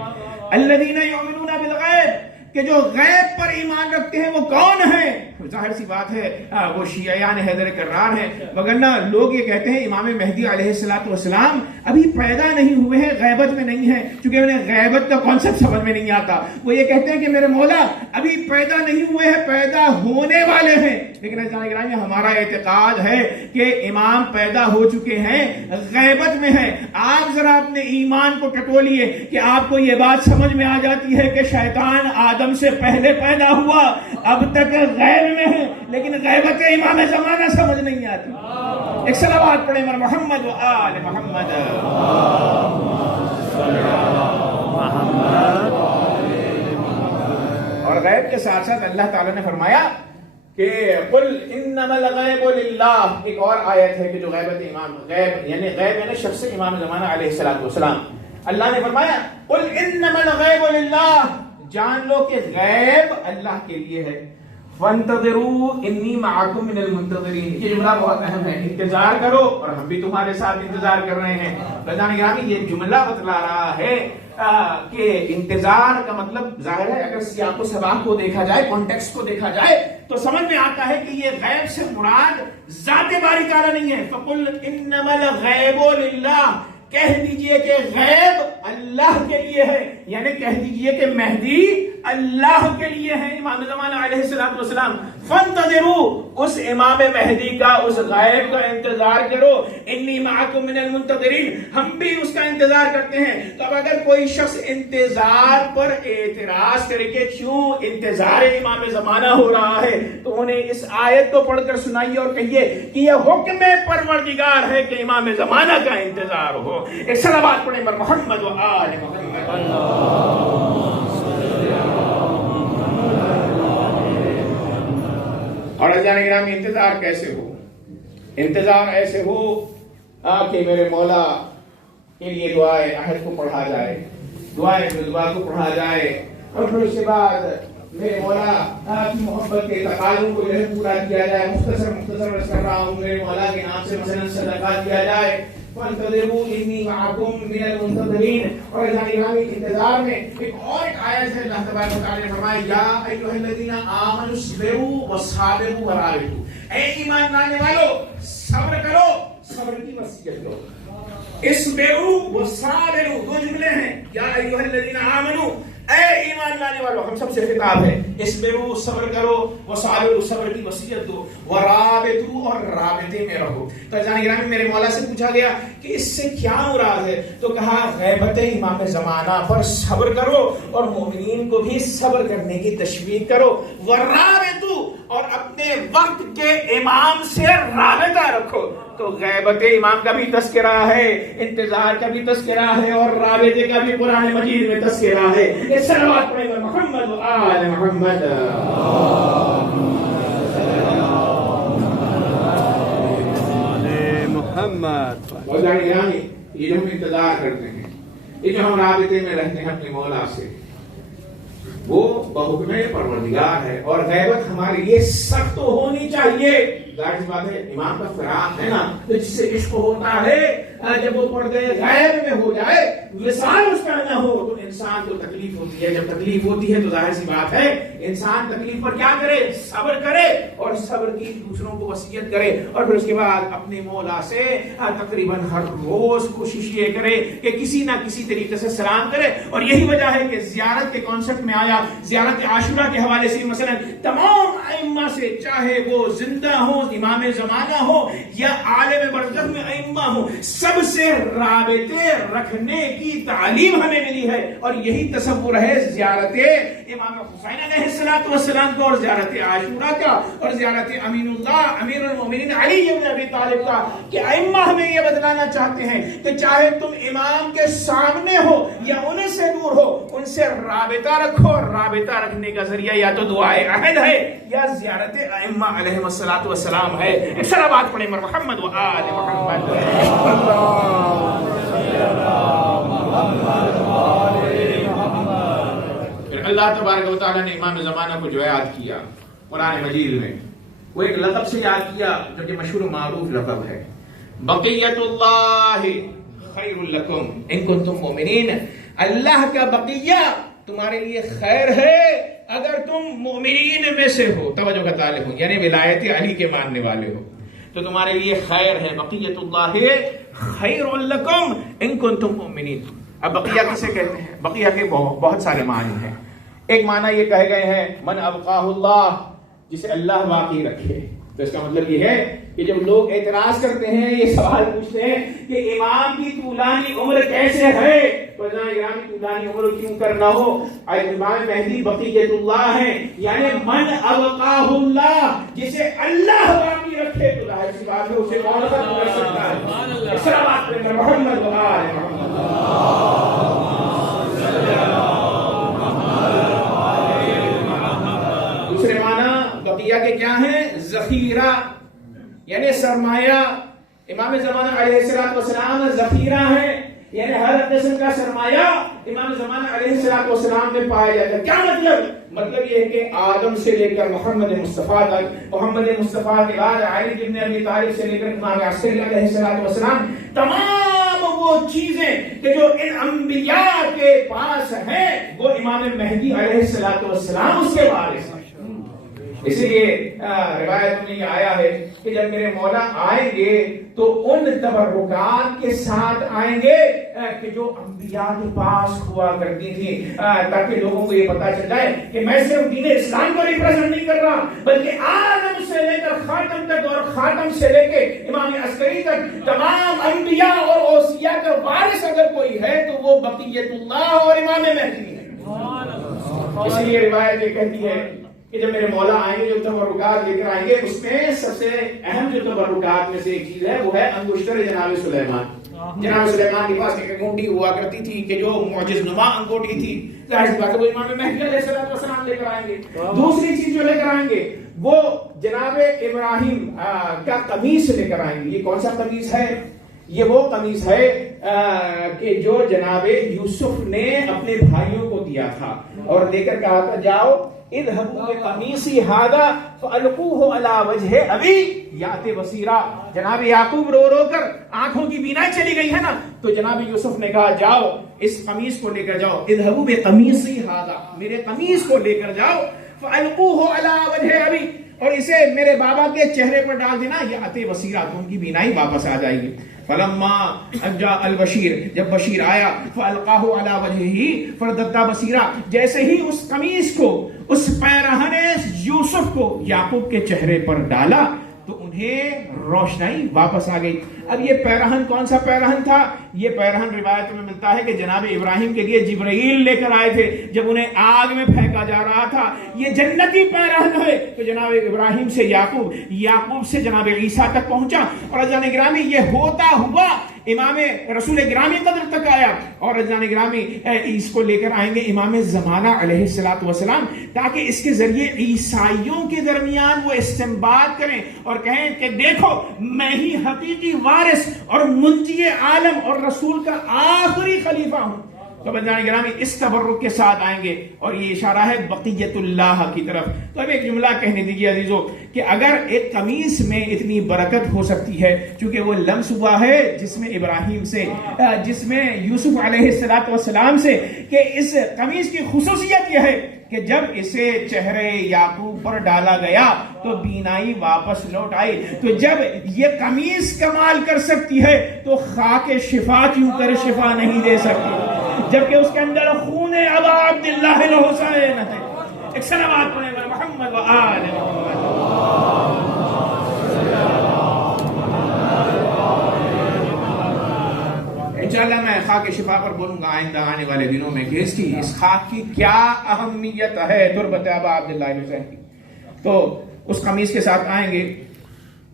الذین یؤمنون بالغیب، کہ جو غیب پر ایمان رکھتے ہیں وہ کون ہیں؟ ظاہر سی بات ہے وہ شیعیان حیدر کرار ہیں. وگرنہ لوگ یہ کہتے ہیں امام مہدی علیہ الصلوۃ والسلام ابھی پیدا نہیں ہوئے ہیں، غیبت میں نہیں ہیں، چونکہ انہیں غیبت کا کانسیپٹ سمجھ میں نہیں آتا. وہ یہ کہتے ہیں کہ میرے مولا ابھی پیدا نہیں ہوئے ہیں، پیدا ہونے والے ہیں. لیکن ہمارا اعتقاد ہے کہ امام پیدا ہو چکے ہیں، غیبت میں ہیں. آپ ذرا اپنے ایمان کو ٹٹولیے کہ آپ کو یہ بات سمجھ میں آ جاتی ہے کہ شیطان آدم سے پہلے پیدا ہوا، اب تک غیب میں ہے، لیکن غیبت امام زمانہ سمجھ نہیں آتی. ایک صلوات پڑھیں محمد و آل محمد. اور غیب کے ساتھ ساتھ اللہ تعالیٰ نے فرمایا کہ قل انما الغیب للہ. ایک اور آیت ہے کہ جو غیبت امام غیب یعنی شخص امام زمانہ علیہ السلام. اللہ نے فرمایا قل انما الغیب للہ، جان لو کہ غیب اللہ کے لیے ہے. فانتظروا انی معکم من المنتظرین. یہ جملہ بہت اہم ہے. انتظار کرو اور ہم بھی تمہارے ساتھ انتظار کر رہے ہیں. بزرگان گرامی یہ جملہ بتلا رہا ہے کہ انتظار کا مطلب ظاہر ہے اگر سیاق و سباق کو دیکھا جائے، کانٹیکسٹ کو دیکھا جائے تو سمجھ میں آتا ہے کہ یہ غیب سے مراد ذات باری تعالی نہیں ہے. فقل انما الغیب للہ، کہہ دیجئے کہ غیب اللہ کے لیے ہے، یعنی کہہ دیجئے کہ مہدی اللہ کے لیے ہے، امام زمانہ علیہ السلام. فانتظروا، اس امام مہدی کا اس غیب کا انتظار کرو. انی معکم من المنتظرین، ہم بھی اس کا انتظار کرتے ہیں. تو اب اگر کوئی شخص انتظار پر اعتراض کرے کہ کیوں انتظار امام زمانہ ہو رہا ہے، تو انہیں اس آیت کو پڑھ کر سنائیے اور کہیے کہ یہ حکم پروردگار ہے کہ امام زمانہ کا انتظار ہو. ایک صلوات پڑھیں بر محمد و آل محمد. اور جان گرامی انتظار کیسے ہو؟ انتظار ایسے ہو کہ میرے مولا کے لیے دعائے عہد کو پڑھا جائے، دعائے دعا کو پڑھا جائے، اور پھر اس کے بعد میرے مولا کی محبت کے تقاضوں کو جو ہے پورا کیا جائے۔ مختصر عرض کر رہا ہوں، میرے مولا کے نام سے مثلا صدقہ دیا جائے، فَانْتَظِرُوا إِنِّي مَعَكُمْ مِنَ الْمُنْتَظِرِينَ۔ اور انتظار میں ایک اور آیت ہے، اللہ تبارک و تعالیٰ نے فرمایا یا ایھا الذین آمنوا اصبروا وصابروا ورابطوا، اے ایمان لانے والو صبر کرو، صبر کی وصیت کرو۔ اصبروا وصابروا دو جملے ہیں، یا ایھا الذین آمنوا، اے ایمان لانے والو، ہم سب سے خطاب ہے۔ اصبروا صبر کرو، وصابروا صبر کی وصیت دو، ورابطوا اور رابطے میں رہو۔ تو جان گرامی میرے مولا سے پوچھا گیا کہ اس سے کیا مراد ہے، تو کہا غیبت امام زمانہ پر صبر کرو اور مومنین کو بھی صبر کرنے کی تشویق کرو، ورابطوا اور اپنے وقت کے امام سے رابطہ رکھو۔ تو غیبت امام کا بھی تذکرہ ہے، انتظار کا بھی تذکرہ ہے، اور رابطے کا بھی قرآن مجید میں تذکرہ ہے۔ یہ صلوات پڑھیں گے محمد و آل محمد۔ اور جانے گرامی یہ جو ہم انتظار کرتے ہیں، یہ جو ہم رابطے میں رہتے ہیں اپنے مولا سے، وہ بحکم پروردگار ہے، اور غیبت ہمارے لیے سخت ہونی چاہیے۔ ظاہر سی بات ہے، امام کا فراق ہے نا، تو جس سے عشق ہوتا ہے جب وہ پردے غیب میں ہو جائے، وصال اس کا نہ ہو، تو انسان کو تکلیف ہوتی ہے۔ جب تکلیف ہوتی ہے تو ظاہر سی بات ہے انسان تکلیف پر کیا کرے، صبر کرے، اور صبر کی دوسروں کو وصیت کرے، اور پھر اس کے بعد اپنے مولا سے تقریباً ہر روز کوشش یہ کرے کہ کسی نہ کسی طریقے سے سلام کرے۔ اور یہی وجہ ہے کہ زیارت کے کانسیپٹ میں آیا، زیارت عاشورہ کے حوالے سے مثلا تمام ائمہ سے، چاہے وہ زندہ ہو، امام زمانہ ہو، یا عالم برزخ میں ائمہ ہو، سب سے رابطے رکھنے کی تعلیم ہمیں ملی ہے۔ اور یہی تصور ہے زیارت امام حسین علیہ السلام کو، اور زیارت عاشورہ کا، اور زیارت امین اللہ امیر المومنین علی بن ابی طالب کا، کہ ائمہ ہمیں یہ بتلانا چاہتے ہیں کہ چاہے تم امام کے سامنے ہو یا ان سے دور ہو، ان سے رابطہ رکھو۔ رابطہ رکھنے کا ذریعہ یا تو دعائے عہد ہے یا زیارت ائمہ علیہم السلام ہے۔ ایک صلوات پڑھیں محمد و آل محمد۔ پھر اللہ تبارک و تعالیٰ نے امام زمانہ کو جو یاد کیا قرآن مجید میں، وہ ایک لقب سے یاد کیا جو کہ مشہور و معروف لقب ہے، بقیت اللہ خیر لکم ان کنتم مومنین۔ اللہ کا بقیہ تمہارے لیے خیر ہے اگر تم مومنین میں سے ہو، توجہ کا طالب ہو، یعنی ولایت علی کے ماننے والے ہو تو تمہارے لیے خیر ہے۔ بقیت اللہ خیر لکم ان کنتم مومنین۔ اب بقیہ کسے کہتے ہیں؟ بقیہ کے بہت سارے معنی ہیں۔ ایک معنی یہ کہے گئے ہیں من ابقاہ اللہ، جسے اللہ باقی رکھے۔ تو اس کا مطلب یہ ہے کہ جب لوگ اعتراض کرتے ہیں، یہ سوال پوچھتے ہیں کہ امام کی طولانی عمر کیسے ہے، تو امام کی طولانی عمر کیوں کرنا ہو، امام مہدی بقیت اللہ ہے، یعنی من ابقاہ اللہ، جسے اللہ باقی رکھے، تو ظاہر سی بات ہے اسے کون ختم کر سکتا ہے۔ اس طرح بات کریں محمد و آل محمد۔ دوسرے معنی بقیہ کے کیا ہیں؟ ذخیرہ، یعنی سرمایہ۔ امام زمانہ علیہ السلام ذخیرہ ہیں، یعنی ہر قسم کا سرمایہ امام زمانہ علیہ السلام میں پایا جاتا ہے۔ کیا مطلب؟ مطلب یہ ہے کہ آدم سے لے کر محمد مصطفیٰ تک، محمد مصطفیٰ کے بعد علی بن ابی طالب سے لے کر امام عسکری علیہ السلام، تمام وہ چیزیں کہ جو ان انبیاء کے پاس ہیں وہ امام مہدی علیہ السلام اس کے وارث ہیں۔ اسی لیے روایت میں یہ آیا ہے کہ جب میرے مولا آئیں گے تو ان تبرکات کے ساتھ آئیں گے کہ جو انبیاء کے پاس ہوا کرتی تھی، تاکہ لوگوں کو یہ پتا چل جائے کہ میں صرف دین اسلام کو ریپرزینٹ نہیں کر رہا، بلکہ آدم سے لے کر خاتم تک، اور خاتم سے لے کے امام عسکری تک تمام انبیاء اور اوصیاء کا وارث اگر کوئی ہے تو وہ بقیت اللہ اور امام مہدی ہے۔ اسی لیے روایت یہ کہتی ہے کہ جب میرے مولا آئیں گے جو تبرکات لے کر آئیں گے، اس میں سب سے اہم جو تبرکات میں سے ایک چیز ہے وہ ہے انگشتر جناب سلیمان۔ جناب سلیمان کے پاس ایک انگوٹھی ہوا کرتی تھی کہ جو معجز نما انگوٹھی تھی، ظاہر سی بات ہے وہ امام مہدی علیہ السلام لے کر آئیں گے۔ دوسری چیز جو لے کر آئیں گے وہ جناب ابراہیم کا قمیص لے کر آئیں گے۔ یہ کون سا قمیص ہے؟ یہ وہ قمیص ہے کہ جو جناب یوسف نے اپنے بھائیوں کو دیا تھا اور لے کر کہا تھا جاؤ اذهبوا بقمیصی هذا فالقوه على وجه ابی یات بصیرا۔ جناب یعقوب رو رو کر آنکھوں کی بینائی چلی گئی ہے نا، تو جناب یوسف نے کہا جاؤ اس قمیص کو لے کر جاؤ، اذهبوا بقمیصی هذا، میرے قمیص کو لے کر جاؤ، فالقوه على وجه ابی، اور اسے میرے بابا کے چہرے پر ڈال دینا، یات بصیرا، تو ان کی بینائی واپس آ جائے گی۔ فلما جاء البشیر، جب بشیر آیا، فالقاہ علی وجہہ فردد بصیرا، جیسے ہی اس قمیص کو، اس پیرہن یوسف کو یعقوب کے چہرے پر ڈالا تو انہیں روشنائی واپس آ گئی۔ اب یہ پیرہن کون سا پیرہن تھا؟ یہ پیرہن روایت میں ملتا ہے کہ جناب ابراہیم کے لیے جبرائیل لے کر آئے تھے جب انہیں آگ میں پھینکا جا رہا تھا۔ یہ جنتی پیرہن ہے، تو جناب ابراہیم سے یعقوب، یعقوب سے جناب عیسیٰ تک پہنچا، اور اذان گرامی یہ ہوتا ہوا امام رسول گرامی قدر تک آیا، اور اذان گرامی اس کو لے کر آئیں گے امام زمانہ علیہ السلام، تاکہ اس کے ذریعے عیسائیوں کے درمیان وہ استنباط کریں اور کہیں کہ دیکھو میں ہی حقیقی وارث اور منجی عالم اور رسول کا آخری خلیفہ ہوں۔ تو بندگان گرامی اس تبرک کے ساتھ آئیں گے، اور یہ اشارہ ہے بقیت اللہ کی طرف۔ تو اب ایک جملہ کہنے دیجیے عزیزو کہ اگر ایک قمیص میں اتنی برکت ہو سکتی ہے، چونکہ وہ لمس ہوا ہے جس میں ابراہیم سے، جس میں یوسف علیہ السلام سے، کہ اس قمیص کی خصوصیت یہ ہے کہ جب اسے چہرے یعقوب پر ڈالا گیا تو بینائی واپس لوٹ آئی۔ تو جب یہ قمیص کمال کر سکتی ہے تو خاک شفا کیوں کر شفا نہیں دے سکتی، جبکہ اس کے اندر خون ابا عبداللہ الحسین ہے۔ ایک صلوات پڑھیں گے محمد و آل محمد۔ انشاءاللہ میں خاک شفا پر بولوں گا آئندہ آنے والے دنوں میں کہ اس خاک کی کیا اہمیت ہے تربت ابا عبداللہ الحسین کی۔ تو اس قمیص کے ساتھ آئیں گے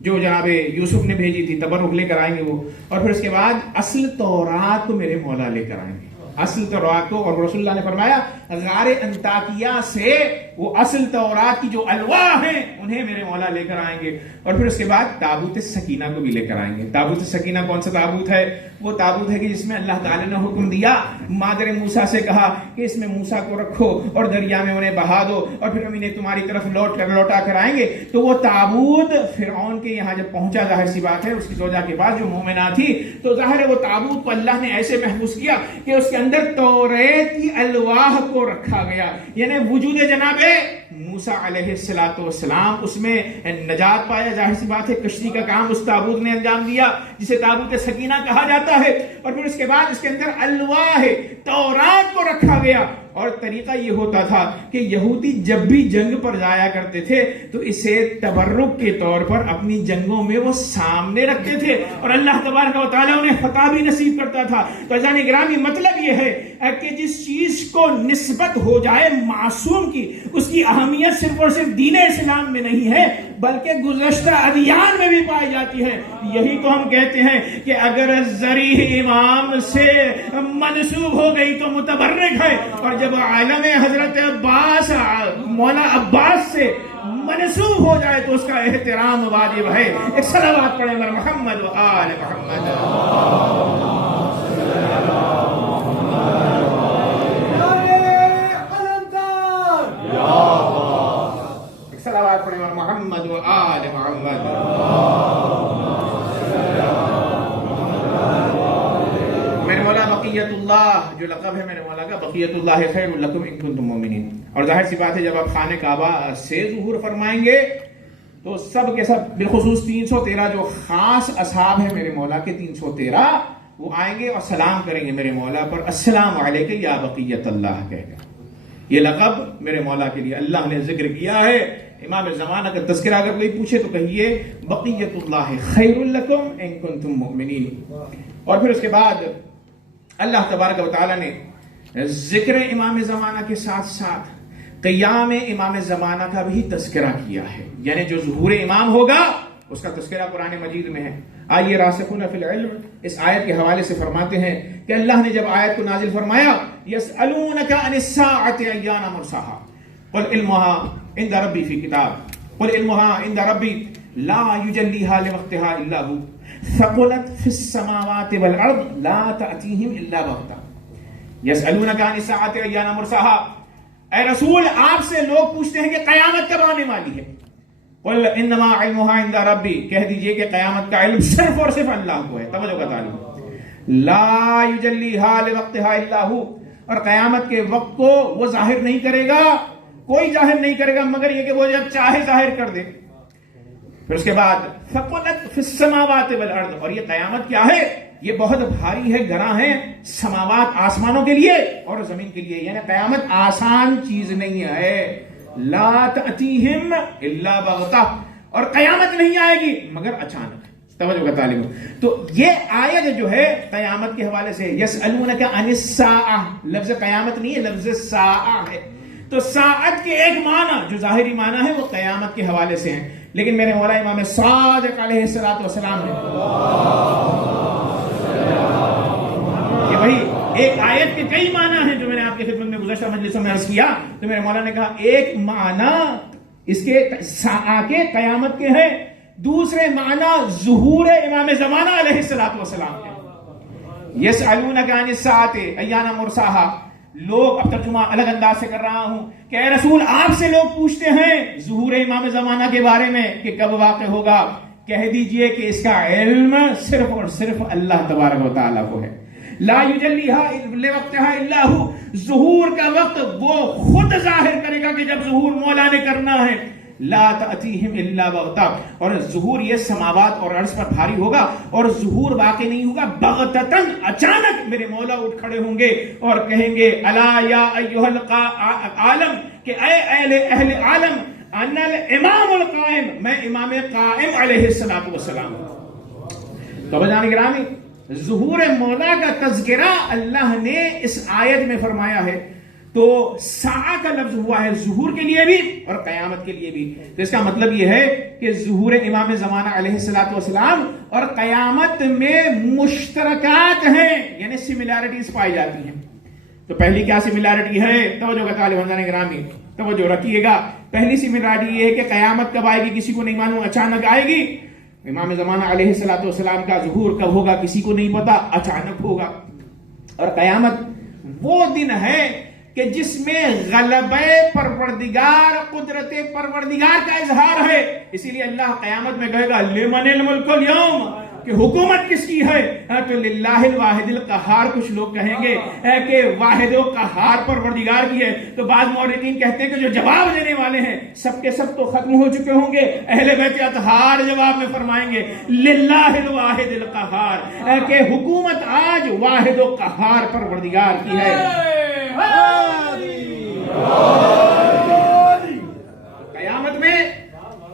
جو جناب یوسف نے بھیجی تھی، تبرک لے کر آئیں گے وہ، اور پھر اس کے بعد اصل تورات کو میرے مولا لے کر آئیں گے، اصل تورات کو۔ اور رسول اللہ نے فرمایا غار انطاکیہ سے وہ اصل تورات کی جو الواح ہیں انہیں میرے مولا لے کر آئیں گے، اور پھر اس کے بعد تابوت سکینہ کو بھی لے کر آئیں گے۔ تابوت سکینہ کون سا تابوت ہے؟ وہ تابوت ہے کہ جس میں اللہ تعالیٰ نے حکم دیا، مادر موسیٰ سے کہا کہ اس میں موسیٰ کو رکھو اور دریا میں انہیں بہا دو، اور پھر ہم انہیں تمہاری طرف لوٹا کر آئیں گے۔ تو وہ تابوت فرعون کے یہاں جب پہنچا، ظاہر سی بات ہے اس کی زوجہ کے پاس جو مومنہ تھی، تو ظاہر ہے وہ تابوت کو اللہ نے ایسے محفوظ کیا کہ اس کے اندر توریت کی الواح کو رکھا گیا، یعنی وجود جناب موسیٰ علیہ السلام اس میں نجات پایا۔ ظاہر سی بات ہے کشتی کا کام اس تابوت نے انجام دیا جسے تابوت سکینہ کہا جاتا ہے، اور پھر اس کے بعد اس کے اندر الواح تورات کو رکھا گیا۔ اور طریقہ یہ ہوتا تھا کہ یہودی جب بھی جنگ پر جایا کرتے تھے تو اسے تبرک کے طور پر اپنی جنگوں میں وہ سامنے رکھتے تھے، اور اللہ تبارک و تعالیٰ انہیں فتح بھی نصیب کرتا تھا۔ تو عزیزان گرامی مطلب یہ ہے کہ جس چیز کو نسبت ہو جائے معصوم کی، اس کی اہمیت صرف اور صرف دین اسلام میں نہیں ہے بلکہ گزشتہ ادیان میں بھی پائی جاتی ہے۔ یہی تو ہم کہتے ہیں کہ اگر ذریع امام سے منسوب ہو گئی تو متبرک ہے، اور جب عالم حضرت عباس مولا عباس سے منسوب ہو جائے تو اس کا احترام واجب ہے۔ ایک صلوات پڑھیں گے محمد و آل محمد۔ ایک صلوات پڑھیں گے محمد و آل محمد۔ میرے مولا بقیت اللہ جو لقب ہے میرے مولا کا، بقیت اللہ خیر لکم ان کنتم مومنین۔ اور ظاہر سی بات ہے جب آپ خانہ کعبہ سے ظہور فرمائیں گے تو سب کے سب بالخصوص 313 جو خاص اصحاب ہیں میرے مولا کے 313 وہ آئیں گے اور سلام کریں گے میرے مولا پر، السلام علیک یا بقیت اللہ کہہ کر۔ یہ لقب میرے مولا کے لیے اللہ نے ذکر کیا ہے۔ امام زمانہ کا تذکرہ اگر کوئی پوچھے تو کہیے بقیت اللہ خیر لکم ان کنتم مؤمنین۔ اور پھر اس کے بعد اللہ تبارک و تعالیٰ نے ذکر امام زمانہ کے ساتھ ساتھ قیام امام زمانہ کا بھی تذکرہ کیا ہے، یعنی جو ظہور امام ہوگا اس کا تذکرہ قرآن مجید میں ہے۔ آئیے راسخون فی العلم اس آیت کے حوالے سے فرماتے ہیں کہ اللہ نے جب آیت کو نازل فرمایا یسألونک عن الساعۃ ایان مرساہا قل علمها عند ربی فی کتاب قل علمها عند ربی لا یجلیها لوقتها الا هو ثقلت فی السماوات والارض لا تأتیہم الا بغتہ۔ یسألونک عن الساعۃ ایان مرساہا، اے رسول آپ سے لوگ پوچھتے ہیں کہ قیامت کب آنے والی ہے، قل انما علمها عند ربی، کہہ دیجئے کہ قیامت کا علم صرف اور صرف اللہ کو ہے۔ توجہ کا تعلیم، لا یجلیها لوقتها الا هو، اور قیامت کے وقت کو وہ ظاہر نہیں کرے گا، کوئی ظاہر نہیں کرے گا مگر یہ کہ وہ جب چاہے ظاہر کر دے۔ پھر اس کے بعد ثقلت فی السماوات والارض، اور یہ قیامت کیا ہے؟ یہ بہت بھاری ہے، گراں ہے، سماوات آسمانوں کے لیے اور زمین کے لیے، یعنی قیامت آسان چیز نہیں ہے۔ لا تأتیہم الا بغتہ، اور قیامت نہیں آئے گی مگر اچانک۔ توجہ کا طالب، تو یہ آیت جو ہے قیامت کے حوالے سے یسألونک عن الساعہ، لفظ قیامت نہیں ہے، لفظ ساعہ ہے۔ تو ساعت کے ایک معنی جو ظاہری معنی ہے وہ قیامت کے حوالے سے ہیں، لیکن میرے مولا امام صادق علیہ السلام نے یہ وہی ایک آیت کے کئی معنی ہیں جو میں نے آپ کی خدمت میں گزشتہ مجلسوں میں عرض کیا، تو میرے مولا نے کہا ایک معنی اس کے ساعہ کے قیامت کے ہیں، دوسرے معنی ظہور امام زمانہ علیہ السلام کے۔ یسألونک عن الساعۃ ایان مرساہا، لوگ، اب ترجمہ الگ انداز سے کر رہا ہوں کہ اے رسول آپ سے لوگ پوچھتے ہیں ظہور امام زمانہ کے بارے میں کہ کب واقع ہوگا، کہہ دیجئے کہ اس کا علم صرف اور صرف اللہ تبارک و تعالیٰ کو ہے۔ لا یجلیہا لوقتہا الا ہو، ظہور کا وقت وہ خود ظاہر کرے گا کہ جب ظہور مولا نے کرنا ہے۔ لا تأتیہم الا بغتہ، اور ظہور یہ سماوات اور عرض پر بھاری ہوگا، اور ظہور واقع نہیں ہوگا بغتتاً، اچانک میرے مولا اٹھ کھڑے ہوں گے اور کہیں گے الا یا ایھا العالم، کہ اے اہل عالم، انا الامام القائم، میں امام قائم علیہ السلام۔ تو بجان گرامی، ظہور مولا کا تذکرہ اللہ نے اس آیت میں فرمایا ہے، تو ساعہ کا لفظ ہوا ہے ظہور کے لیے بھی اور قیامت کے لیے بھی۔ تو اس کا مطلب یہ ہے کہ ظہور امام زمانہ علیہ السلام اور قیامت میں مشترکات ہیں، یعنی سملیرٹیز پائی جاتی ہیں۔ تو پہلی کیا سملیرٹی ہے؟ توجہ کا طالب حضرات گرامی توجہ رکھیے گا۔ پہلی سملیرٹی یہ ہے کہ قیامت کب آئے گی کسی کو نہیں معلوم، اچانک آئے گی۔ امام زمانہ علیہ السلام کا ظہور کب ہوگا کسی کو نہیں پتا، اچانک ہوگا۔ اور قیامت وہ دن ہے کہ جس میں غلبہ پروردگار، قدرت پروردگار کا اظہار ہے، اسی لیے اللہ قیامت میں کہے گا لمن الملک اليوم، کہ حکومت کس کی ہے؟ تو للہ الواحد القہار، کچھ لوگ کہیں گے کہ واحد و قہار پروردگار کی ہے۔ تو بعض مورخین کہتے ہیں کہ جو جواب دینے والے ہیں سب کے سب تو ختم ہو چکے ہوں گے، اہل بیت اطہار جواب میں فرمائیں گے للہ الواحد القہار، کہ حکومت آج واحد و قہار پروردگار کی ہے۔ قیامت میں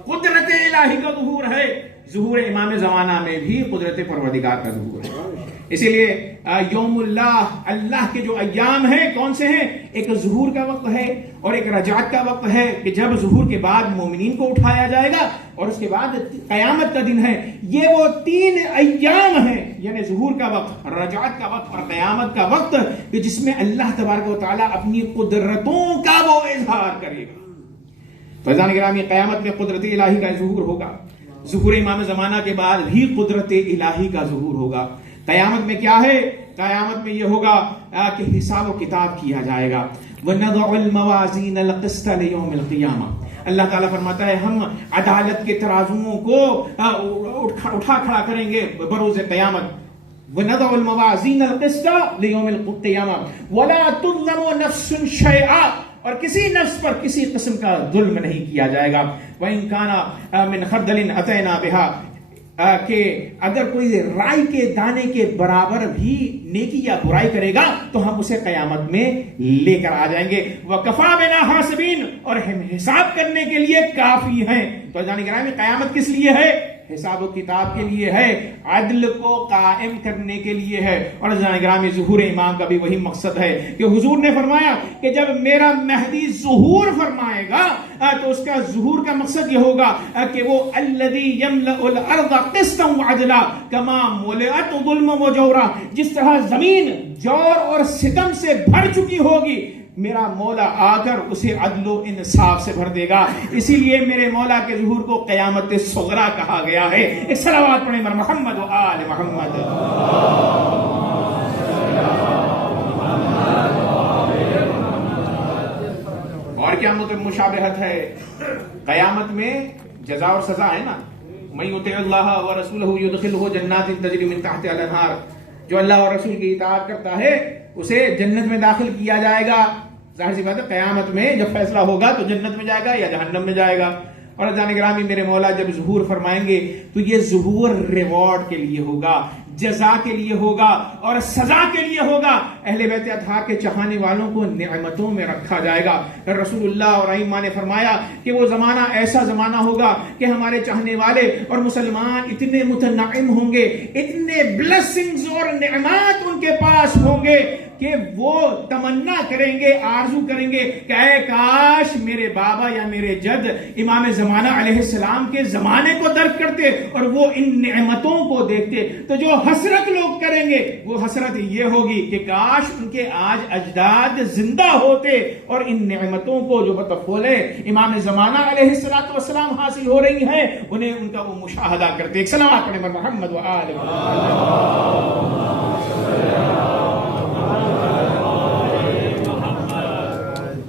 قدرت الہی کا ظہور ہے، ظہور امام زمانہ میں بھی قدرت پروردگار کا ظہور ہے۔ اسی لیے یوم اللہ کے جو ایام ہیں کون سے ہیں؟ ایک ظہور کا وقت ہے اور ایک رجعت کا وقت ہے، کہ جب ظہور کے بعد مومنین کو اٹھایا جائے گا، اور اس کے بعد قیامت کا دن ہے۔ یہ وہ تین ایام ہیں، یعنی ظہور کا وقت، رجعت کا وقت اور قیامت کا وقت، کہ جس میں اللہ تبارک و تعالیٰ اپنی قدرتوں کا وہ اظہار کرے گا۔ فیضان گرامی، قیامت میں قدرت الہی کا ظہور ہوگا، ظہور امام زمانہ کے بعد بھی قدرت الہی کا ظہور ہوگا۔ قیامت میں کیا ہے؟ قیامت میں یہ ہوگا کہ حساب و کتاب کیا جائے گا۔ وَنَضَعُ الْمَوَازِينَ الْقِسْطَ لِيَوْمِ الْقِيَامَةِ، اللہ تعالیٰ فرماتا ہے ہم عدالت کے ترازوؤں کو اٹھا کھڑا کریں گے بروز قیامت۔ وَنَضَعُ الْمَوَازِينَ الْقِسْطَ لِيَوْمِ الْقِيَامَةِ وَلَا تُظْلَمُ نَفْسٌ شَيْئًا، اور کسی نفس پر کسی قسم کا ظلم نہیں کیا جائے گا۔ وَإِن كَانَ مِنْ خَرْدَلٍ أَتَيْنَا بِهَا، کہ اگر کوئی رائی کے دانے کے برابر بھی نیکی یا برائی کرے گا تو ہم اسے قیامت میں لے کر آ جائیں گے۔ وَكَفَى بِنَا حَاسِبِينَ، اور ہم حساب کرنے کے لیے کافی ہیں۔ تو جان گرامی، قیامت کس لیے ہے؟ حساب و کتاب کے لیے ہے، عدل کو قائم کرنے کے لیے ہے. اور عزیزان گرامی ظہور امام کا بھی وہی مقصد ہے کہ حضور نے فرمایا کہ جب میرا مہدی ظہور فرمائے گا تو اس کا ظہور کا مقصد یہ ہوگا کہ وہ الذی یملأ الارض قسطا وعدلا کما ملئت ظلما وجورا، جس طرح زمین جور اور ستم سے بھر چکی ہوگی میرا مولا آ کر اسے عدل و انصاف سے بھر دے گا. اسی لیے میرے مولا کے ظہور کو قیامت صغریٰ کہا گیا ہے. ایک صلوات پڑھیں بر محمد و آل محمد. اور کیا مشابہت ہے قیامت میں؟ جزا اور سزا ہے نا. من یطع اللہ ورسولہ یدخلہ جنات تجری من تحتہا الانہار، جو اللہ اور رسول کی اطاعت کرتا ہے اسے جنت میں داخل کیا جائے گا. ظاہر سی بات ہے قیامت میں جب فیصلہ ہوگا تو جنت میں جائے گا یا جہنم میں جائے گا. اور جان گرامی میرے مولا جب ظہور فرمائیں گے تو یہ ظہور ریوارڈ کے لیے ہوگا، جزا کے لیے ہوگا اور سزا کے لیے ہوگا. اہل بیت اطہار کے چاہنے والوں کو نعمتوں میں رکھا جائے گا. رسول اللہ اور ائمہ نے فرمایا کہ وہ زمانہ ایسا زمانہ ہوگا کہ ہمارے چاہنے والے اور مسلمان اتنے متنعم ہوں گے، اتنے بلیسنگز اور نعمات ان کے پاس ہوں گے کہ وہ تمنا کریں گے، آرزو کریں گے کہ اے کاش میرے بابا یا میرے جد امام زمانہ علیہ السلام کے زمانے کو درک کرتے اور وہ ان نعمتوں کو دیکھتے. تو جو حسرت لوگ کریں گے وہ حسرت یہ ہوگی کہ کاش ان کے آج اجداد زندہ ہوتے اور ان نعمتوں کو جو بطفولے امام زمانہ علیہ السلام حاصل ہو رہی ہیں انہیں ان کا وہ مشاہدہ کرتے. ایک صلوات پڑھیں بر محمد و آل محمد.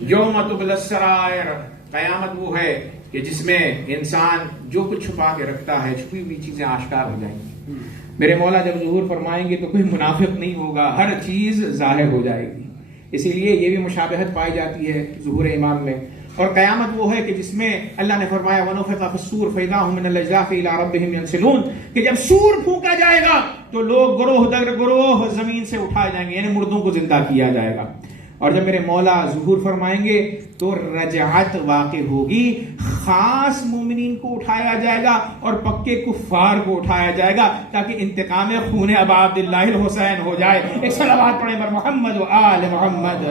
یوم تبلی السرائر، قیامت وہ ہے کہ جس میں انسان جو کچھ چھپا کے رکھتا ہے چھپی ہوئی چیزیں آشکار ہو جائیں گی. میرے مولا جب ظہور فرمائیں گے تو کوئی منافق نہیں ہوگا، ہر چیز ظاہر ہو جائے گی. اسی لیے یہ بھی مشابہت پائی جاتی ہے ظہور امام میں. اور قیامت وہ ہے کہ جس میں اللہ نے فرمایا وَنُفِخَ فِي الصُّورِ فَإِذَا هُم مِنَ الْأَجْدَاثِ إِلَىٰ رَبِّهِمْ يَنْسِلُونَ، کہ جب سور پھونکا جائے گا تو لوگ گروہ در گروہ زمین سے اٹھائے جائیں گے، یعنی مردوں کو زندہ کیا جائے گا. اور جب میرے مولا ظہور فرمائیں گے تو رجعت واقع ہوگی، خاص مومنین کو اٹھایا جائے گا اور پکے کفار کو اٹھایا جائے گا تاکہ انتقام خون ابا عبداللہ الحسین ہو جائے. ایک صلوات پڑھیں بر محمد و آل محمد.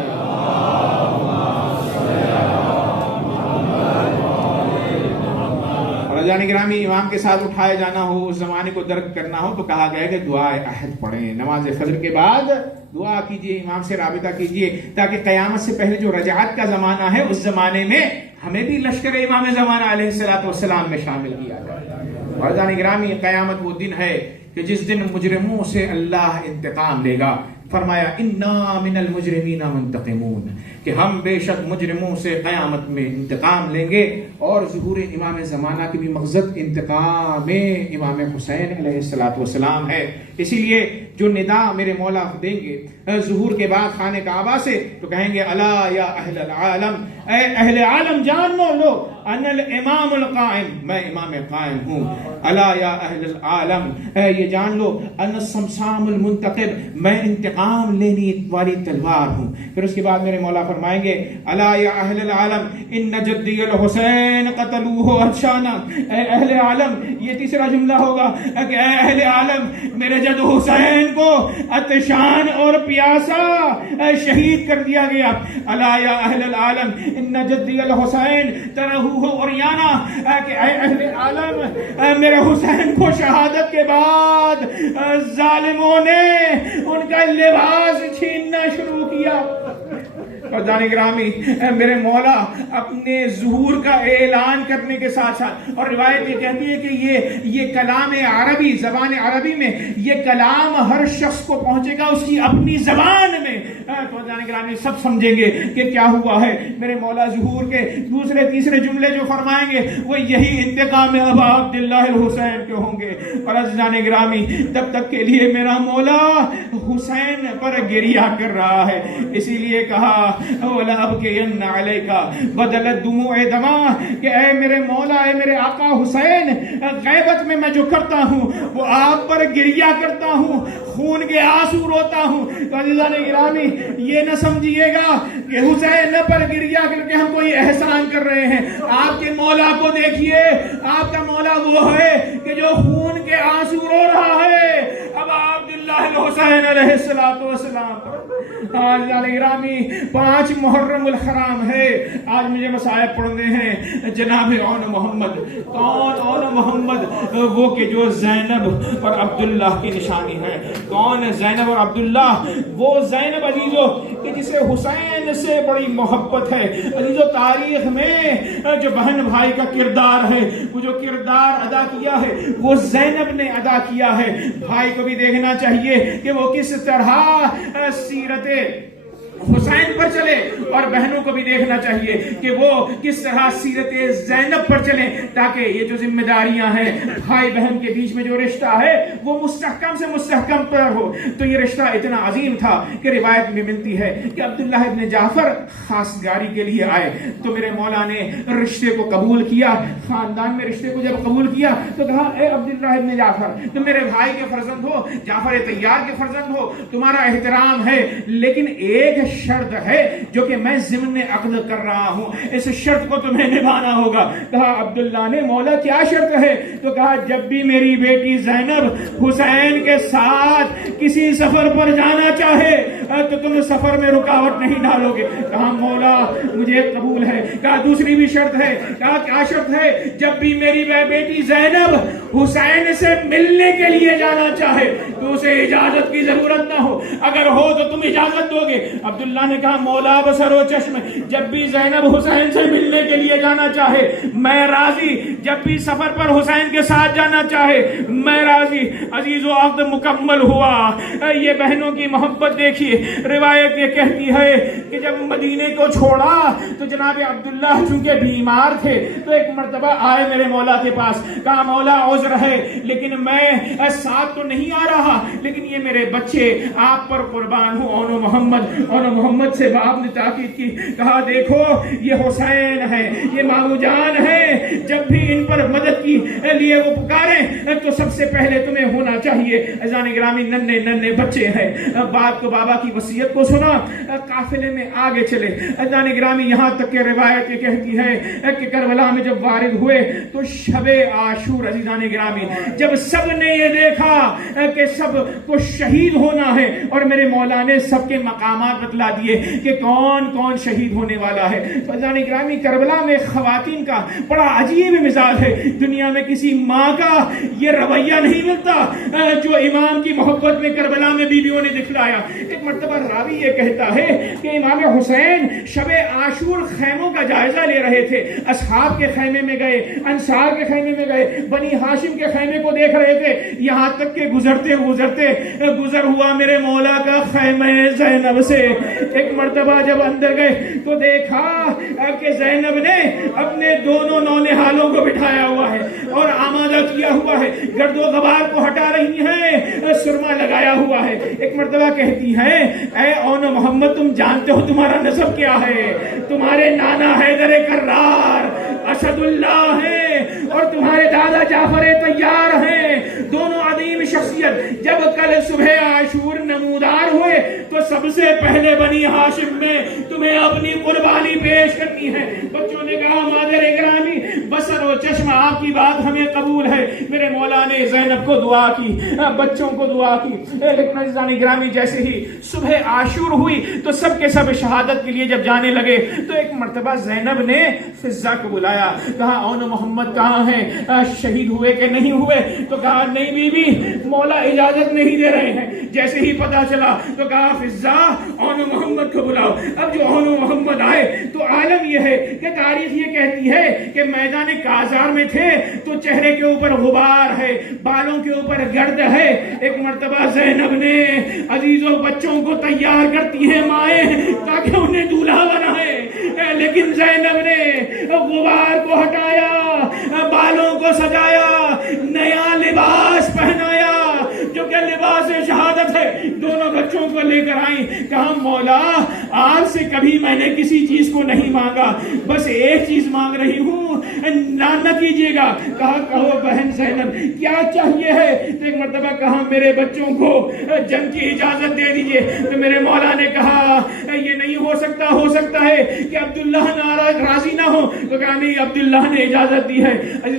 رضوان گرامی امام کے ساتھ اٹھائے جانا ہو، اس زمانے کو درک کرنا ہو تو کہا گیا کہ دعائے عہد پڑھیں. نماز فجر کے بعد دعا کیجئے، امام سے رابطہ کیجئے تاکہ قیامت سے پہلے جو رجعت کا زمانہ ہے اس زمانے میں ہمیں بھی لشکر امام زمانہ علیہ السلام میں شامل کیا جائے. رضوان گرامی قیامت وہ دن ہے کہ جس دن مجرموں سے اللہ انتقام لے گا. فرمایا انا من المجرمین منتقمون، کہ ہم بے شک مجرموں سے قیامت میں انتقام لیں گے. اور ظہور امام زمانہ کی بھی مقصد انتقام امام حسین علیہ السلام ہے. اسی لیے جو ندا میرے مولا دیں گے ظہور کے بعد خانہ کعبہ سے تو کہیں گے الا یا اہل العالم، اے اہل عالم جان لو ان الامام القائم، میں امام قائم ہوں. الا یا اہل العالم، یہ جان لو ان الصمصام المنتقم، میں انتقام لینے والی تلوار ہوں. پھر اس کے بعد میرے مولا فرمائیں گے الا یا اہل العالم ان جدی الحسین قتلوہ عطشانا، اے اہل عالم، یہ تیسرا جملہ ہوگا کہ اے اہل عالم میرے جد حسین کو عطشان اور پیاسا شہید کر دیا گیا. الا یا اہل العالم ان جدی الحسین ترہوہ عریانا، کہ اے اہل عالم میرے حسین کو شہادت کے بعد ظالموں نے ان کا لباس چھیننا شروع کیا. اور جان گرامی میرے مولا اپنے ظہور کا اعلان کرنے کے ساتھ ساتھ، اور روایت یہ کہتی ہے کہ یہ کلام عربی، زبان عربی میں یہ کلام ہر شخص کو پہنچے گا اس کی اپنی زبان میں. تو جان گرامی سب سمجھیں گے کہ کیا ہوا ہے. میرے مولا ظہور کے دوسرے تیسرے جملے جو فرمائیں گے وہ یہی انتقام ابا عبداللہ الحسین کے ہوں گے. اور جان گرامی تب تک کے لیے میرا مولا حسین پر گریہ کر رہا ہے. اسی لیے کہا اولا ابکین علیکا بدلت دموع دما، کہ اے میرے مولا، اے میرے آقا حسین، غیبت میں جو کرتا ہوں وہ آپ پر گریہ کرتا ہوں، خون کے آنسو روتا ہوں. تو عزیزان گرامی یہ نہ سمجھیے گا کہ حسین پر گریا کر کے ہم کوئی احسان کر رہے ہیں. آپ کے مولا کو دیکھیے, آپ کا مولا وہ ہے کہ جو خون کے آنسو رو رہا ہے اب عبداللہ الحسین علیہ السلام پر. آج گرامی 5 محرم الحرام ہے. آج مجھے مصائب پڑھنے ہیں جناب اون محمد. کون اون محمد؟ وہ کہ جو زینب اور عبداللہ کی نشانی ہے. کون زینب اور عبداللہ؟ وہ زینب عزیزو کہ جسے حسین سے بڑی محبت ہے. عزیزو تاریخ میں جو بہن بھائی کا کردار ہے, وہ جو کردار ادا کیا ہے وہ زینب نے ادا کیا ہے. بھائی کو بھی دیکھنا چاہیے کہ وہ کس طرح سیرت حسین پر چلے, اور بہنوں کو بھی دیکھنا چاہیے کہ وہ کس طرح سیرت زینب پر چلیں, تاکہ یہ جو ذمہ داریاں ہیں بھائی بہن کے بیچ میں جو رشتہ ہے وہ مستحکم سے مستحکم پر ہو. تو یہ رشتہ اتنا عظیم تھا کہ روایت میں ملتی ہے کہ عبداللہ ابن جعفر خواستگاری کے لیے آئے تو میرے مولا نے رشتے کو قبول کیا. خاندان میں رشتے کو جب قبول کیا تو کہا اے عبداللہ ابن جعفر, تم میرے بھائی کے فرزند ہو, جعفر طیار کے فرزند ہو, تمہارا احترام ہے, لیکن ایک شرط ہے جو کہ میں ضمن عقد کر رہا ہوں, اس شرط کو تمہیں نبھانا ہوگا. کہا عبداللہ نے مولا کیا شرط ہے؟ تو کہا جب بھی میری بیٹی زینب حسین کے ساتھ کسی سفر پر جانا چاہے تو تم سفر میں رکاوٹ نہیں ڈالو گے. کہا مولا مجھے قبول ہے. کہا دوسری بھی شرط ہے. کہا کیا شرط ہے؟ جب بھی میری بیٹی زینب حسین سے ملنے کے لیے جانا چاہے تو اسے اجازت کی ضرورت نہ ہو, اگر ہو تو تم اجازت دو گے. عبداللہ نے کہا مولا بصر و چشم, جب بھی زینب حسین سے ملنے کے لیے جانا چاہے میں راضی, جب بھی سفر پر حسین کے ساتھ جانا چاہے میں راضی. عزیز و عقد مکمل ہوا. یہ بہنوں کی محبت دیکھیے. روایت یہ کہتی ہے کہ جب مدینے کو چھوڑا تو جناب عبداللہ چونکہ بیمار تھے تو ایک مرتبہ آئے میرے مولا کے پاس. کہا مولا عذر ہے لیکن میں ساتھ تو نہیں آ رہا, لیکن یہ میرے بچے آپ پر قربان ہوں. اون محمد, اون محمد سے باپ نے تاکید کی. کہا دیکھو یہ حسین ہے, یہ مامو جان ہے, جب بھی ان پر مدد کی لیے وہ پکاریں تو سب سے پہلے تمہیں ہونا چاہیے. اذان گرامی ننھے بچے ہیں. باپ کو بابا کی وصیت کو سنا, قافلے میں آگے چلے. اذان گرامی یہاں تک کہ روایت یہ کہتی ہے کہ کربلا میں جب وارد ہوئے تو شب عاشور عزیزان گرامی جب سب نے یہ دیکھا کہ سب کو شہید ہونا ہے اور میرے مولا نے سب کے مقامات بتلا دیے کہ کون کون شہید ہونے والا ہے. فضان گرامی کربلا میں خواتین کا بڑا عجیب مزاج ہے. دنیا میں کسی ماں کا یہ رویہ نہیں ملتا جو امام کی محبت میں کربلا میں بیویوں نے دکھلایا. ایک مرتبہ راوی یہ کہتا ہے کہ امام حسین شب عاشور خیموں کا جائزہ لے رہے تھے. اصحاب کے خیمے میں گئے, انصار کے خیمے میں گئے, بنی ہاشم کے خیمے کو دیکھ رہے تھے, یہاں تک کہ گزرتے گزر ہوا میرے مولا کا خیمہ زینب سے. ایک مرتبہ جب اندر گئے تو دیکھا کہ زینب نے اپنے دونوں نونہالوں کو بٹھایا ہوا ہے اور آمادہ کیا ہوا ہے, گرد و غبار کو ہٹا رہی ہیں, سرما لگایا ہوا ہے. ایک مرتبہ کہتی ہیں اے اون محمد تم جانتے ہو تمہارا نسب کیا ہے؟ تمہارے نانا حیدر کرار اسد اللہ ہیں اور تمہارے دادا جعفر طیار ہیں, دونوں عظیم شخصیت. جب کل صبح عاشور نمودار ہوئے تو سب سے پہلے بنی ہاشم میں تمہیں اپنی قربانی پیش کرنی ہے. بچوں نے کہا مادر گرامی بصر و چشم آپ کی بات ہمیں قبول ہے. میرے مولا نے زینب کو دعا کی, بچوں کو دعا کی. لیکن عزیزان گرامی جیسے ہی صبح عاشور ہوئی تو سب کے سب شہادت کے لیے جب جانے لگے تو ایک مرتبہ زینب نے فضہ کو بلایا. کہا اون محمد کہاں ہیں, شہید ہوئے کہ نہیں ہوئے؟ تو کہا نہیں بی بی مولا اجازت نہیں دے رہے ہیں. جیسے ہی پتا چلا تو کہا فضہ اون محمد کو بلاؤ. اب جو اون محمد آئے تو عالم یہ ہے کہ تاریخ یہ کہتی ہے کہ میدان کازار میں تھے تو چہرے کے اوپر غبار ہے, بالوں کے اوپر گرد ہے. ایک مرتبہ زینب نے عزیزوں بچوں کو تیار کرتی ہیں مائیں تاکہ انہیں دولہا بنائے, لیکن زینب نے غبار کو ہٹایا, بالوں کو سجایا, نیا لباس پہنایا جو کہ لباس شہادت ہے. دونوں بچوں کو لے کر آئیں. کہا مولا آج سے کبھی میں نے کسی چیز کو نہیں مانگا, بس ایک چیز مانگ رہی ہوں, نہ کیجیے گا. کہا کہو بہن زینب کیا چاہیے ہے؟ ایک مرتبہ کہا میرے بچوں کو جنگ کی اجازت دے دیجئے. تو میرے مولا نے کہا یہ نہیں ہو سکتا ہے کہ عبداللہ ناراض راضی نہ ہو. تو کہا نہیں عبداللہ نے اجازت دی ہے.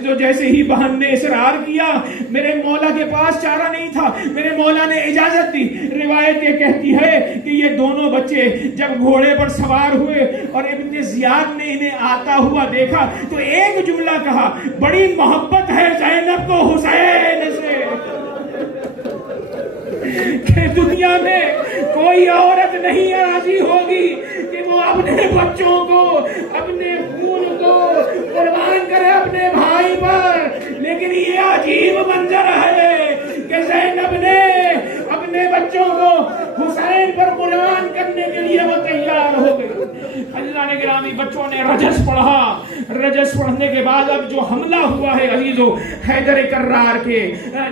تو جیسے ہی بہن نے اصرار کیا میرے مولا کے پاس چارہ نہیں تھا, میرے مولا نے اجازت دی. روایت یہ کہتی ہے کہ یہ دونوں بچے جب گھوڑے پر سوار ہوئے اور ابن زیاد نے انہیں آتا ہوا دیکھا تو ایک جملہ کہا, بڑی محبت ہے زینب کو حسین سے کہ دنیا میں کوئی عورت نہیں راضی ہوگی کہ وہ اپنے بچوں کو اپنے خون کو قربان کرے اپنے بھائی پر. لیکن یہ عجیب منظر ہے کہ زینب نے اپنے بچوں کو حسین پر قربان کرنے کے لیے وہ تیار ہو گئی. اللہ نے گرامی بچوں نے رجس پڑھا. رجس پڑھنے کے بعد اب جو حملہ ہوا ہے عزیزو, حیدر کرار کے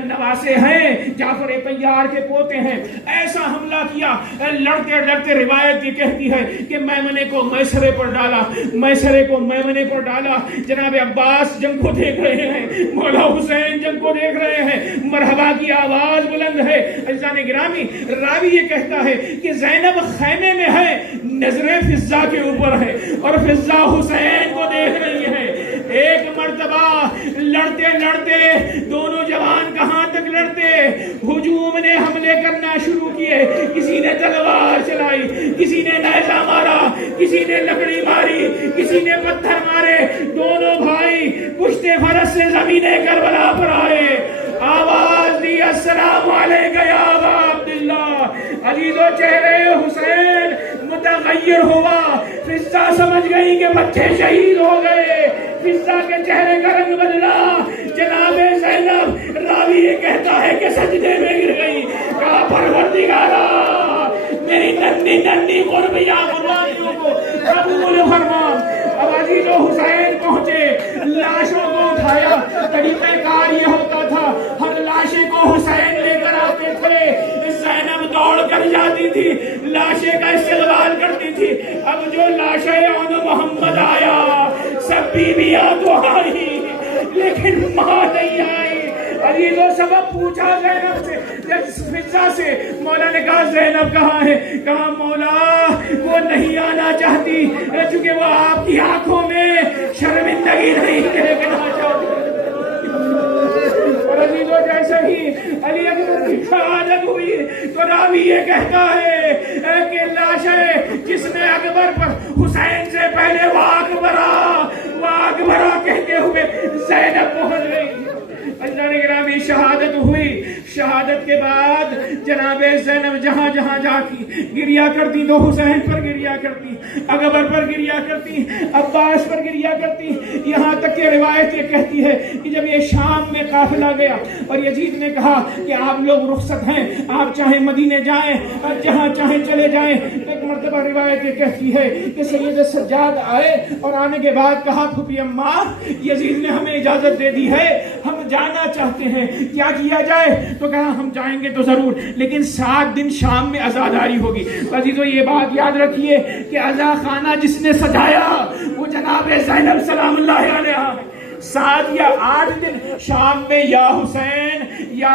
نواسے ہیں, جعفر طیار کے پوتے ہیں, ایسا حملہ کیا. لڑتے لڑتے روایت یہ کہتی ہے کہ میمنے کو میسرے پر ڈالا, میسرے کو میمنے پر ڈالا. جناب عباس جنگ کو دیکھ رہے ہیں, مولا حسین جنگ کو دیکھ رہے ہیں, مرحبا کی آواز بلند ہے. عزیزان گرامی راوی یہ کہتا ہے کہ زینب خیمے میں ہے, نظریں فضا کے اوپر ہے اور فضا حسین کو دیکھ رہی ہے. ایک مرتبہ لڑتے لڑتے دونوں جوان کہاں تک لڑتے, ہجوم نے حملے کرنا شروع کیے. کسی نے تلوار چلائی, کسی نے نیزہ مارا, کسی نے لکڑی ماری, کسی نے پتھر مارے. دونوں بھائی پشتے فرس سے زمین کربلا پر آئے, آواز دی السلام علیکم یا ابا عبداللہ. عزیزو چہرے حسین متغیر ہوا. فضا سمجھ گئی کہ بچے شہید ہو گئے, فضا کے چہرے کا رنگ بدلا. جناب زینب راوی یہ کہتا ہے کہ سجدے میں گر گئی. کہا پروردگارا میری ننھی ننھی قربیاں قربانیوں کو قبول فرما. اب عزیزو حسین پہنچے, لاشوں کو اٹھایا. طریقہ کار یہ ہوتا تھا ہر لاشیں کو حسین لے کر آتے تھے. زینب دوڑ کر جاتی تھی, لاشیں کا استقبال کرتی تھی. اب جو لاشیں اون محمد آیا, سب بیویاں تو آئی لیکن ماں نہیں آئی. عزیزو سبب پوچھا زینب سے, فضا سے. مولا نے کہا زینب کہاں ہے؟ کہا مولا وہ نہیں آنا چاہتی چونکہ وہ آپ کی آنکھوں میں شرمندگی نہیں دیکھنا چاہتی. اور عزیزو جیسے ہی علی اکبر کی شہادت ہوئی تو راوی یہ کہتا ہے کہ لاشیں جس نے اکبر پر حسین سے پہلے وہ اکبرا کہتے ہوئے زینب پہنچ گئی. اللہ نے گرامی شہادت ہوئی. شہادت کے بعد جناب زینب جہاں جہاں جاتی گریا کرتی تو حسین پر گریا کرتی, اکبر پر گریا کرتی, عباس پر گریا کرتی. یہاں تک کہ روایت یہ کہتی ہے کہ جب یہ شام میں قافلہ گیا اور یزید نے کہا کہ آپ لوگ رخصت ہیں, آپ چاہیں مدینے جائیں اور جہاں چاہیں چلے جائیں. ایک مرتبہ روایت یہ کہتی ہے کہ سید سجاد آئے اور آنے کے بعد کہا پھوپھی اماں یزید نے ہمیں اجازت دے دی ہے, ہم جانا چاہتے ہیں, کیا کیا جائے؟ تو کہا ہم جائیں گے تو ضرور لیکن 7 دن شام میں عزاداری ہوگی. عزیزو یہ بات یاد رکھیے کہ عزا خانہ جس نے سجایا وہ جناب زینب سلام اللہ علیہا. 7 یا 8 دن شام میں یا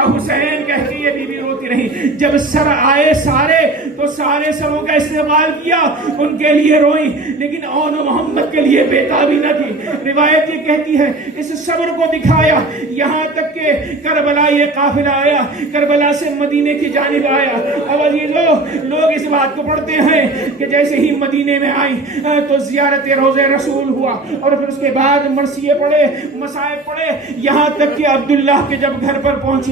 حسین کہہ کے یہ بی بی روتی رہی. جب سر آئے سارے تو سارے سروں کا استقبال کیا, ان کے لیے روئی لیکن اون محمد کے لیے بیتابی نہ تھی. روایت یہ کہتی ہے اس صبر کو دکھایا یہاں تک کہ کربلا یہ قافلہ آیا, کربلا سے مدینے کی جانب آیا. اب عزیزو لوگ اس بات کو پڑھتے ہیں کہ جیسے ہی مدینے میں آئی تو زیارت روضہ رسول ہوا اور پھر اس کے بعد مرثیے پڑھے, مصائب پڑھے, یہاں تک کہ عبداللہ کے جب گھر پر پہنچی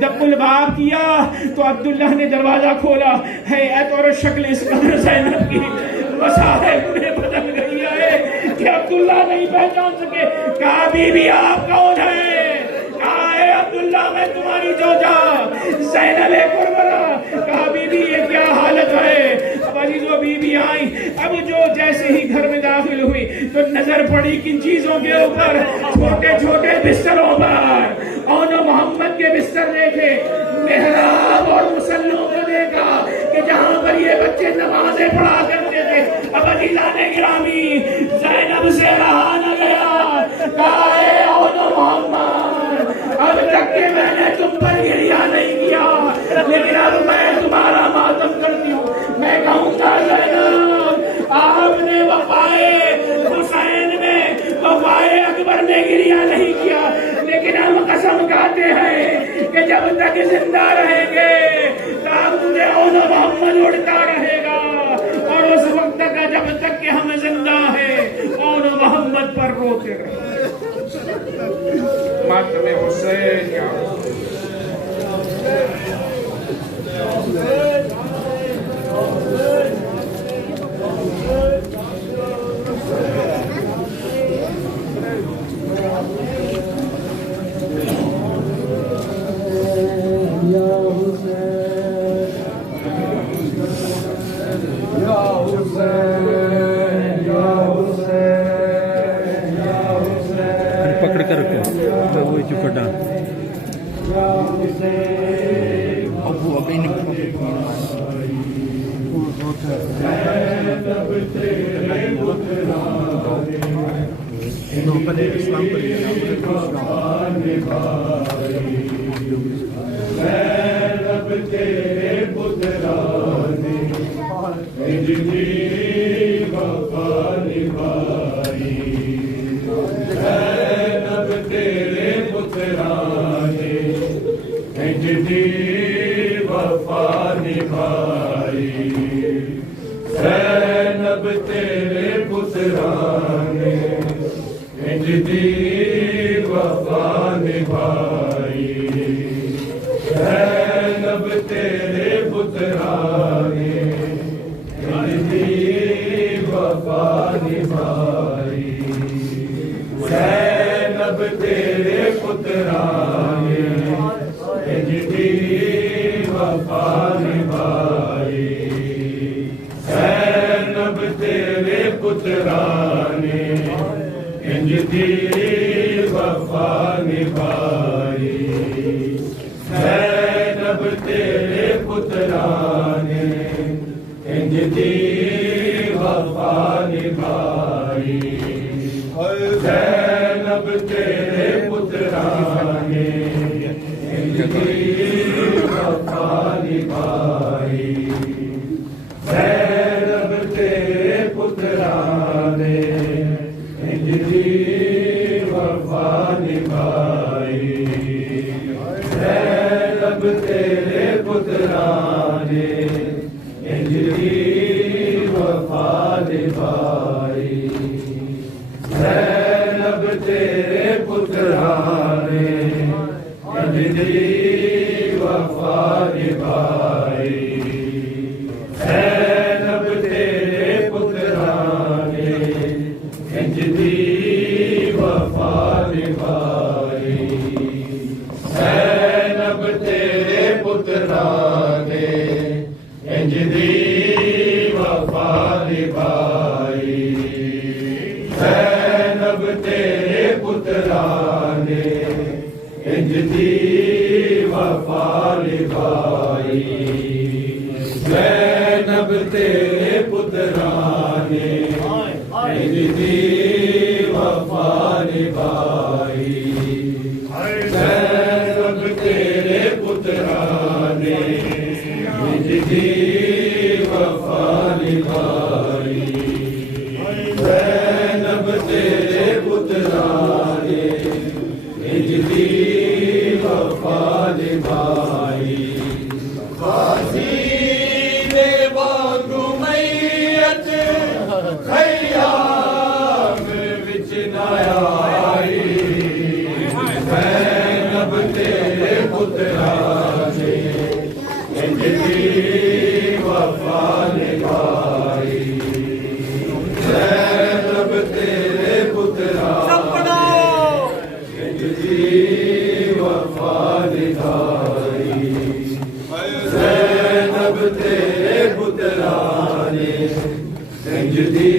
دق الباب کیا تو عبداللہ نے دروازہ کھولا. حیات اور شکل اس قدر زینب کی مصائب میں بدل گئی ہے کہ عبداللہ نہیں پہچان سکے. کہا بی بی آپ کون ہیں؟ کہا اے عبداللہ میں تمہاری جوجا زینب قربرا. کہا بی بی یہ کیا حالت ہے؟ اب عزیزو بی بی آئی. اب جو جیسے ہی گھر میں داخل ہوئی تو نظر پڑی کن چیزوں کے اوپر, چھوٹے چھوٹے بستروں پر. اون محمد کے بستر دیکھے, محراب اور مسلوں کو دیکھا کہ جہاں پر یہ بچے نمازیں پڑھا کرتے تھے. اب عزیزان گرامی زینب سے رہا نہ گیا. کہا تک زندہ رہیں گے، تابوت اون محمد اڑتا رہے گا، اور اس وقت تک جب تک کہ ہم زندہ ہیں اون محمد پر روتے رہیں گے۔ ماتم حسین یا پکڑ کر رکھو وہی چپٹا زینب تیرے پترانے انج دی وفا نبھائی، زینب تیرے پترانے انج دی وفا نبھائی، زینب تیرے پترانے انج دی وفا نبھائی، زینب تیرے پترانے انج دی وفا نبھائی، زینب تیرے پترانے انج دی وفا نبھائی، زینب تیرے پترانے انج دی وفا نبھائی، زینب تیرے پترانے انج دی وفا نبھائی، زینب تیرے پترانے انج دی وفا نبھائی، زینب تیرے پترانے انج دی وفا نبھائی، زینب تیرے پترانے انج دی وفا نبھائی، زینب تیرے پترانے انج دی وفا نبھائی، زینب تیرے پترانے انج دی وفا نبھائی، زینب تیرے پترانے انج دی وفا نبھائی، زینب تیرے پترانے انج دی وفا نبھائی، زینب تیرے پترانے انج دی وفا نبھائی، غازی خیام وچ نہ آئی، زینب تیرے پترانے انج دی وفا نبھائی، زینب تیرے پترانے انج دی وفا نبھائی، زینب تیرے پترانے انج دی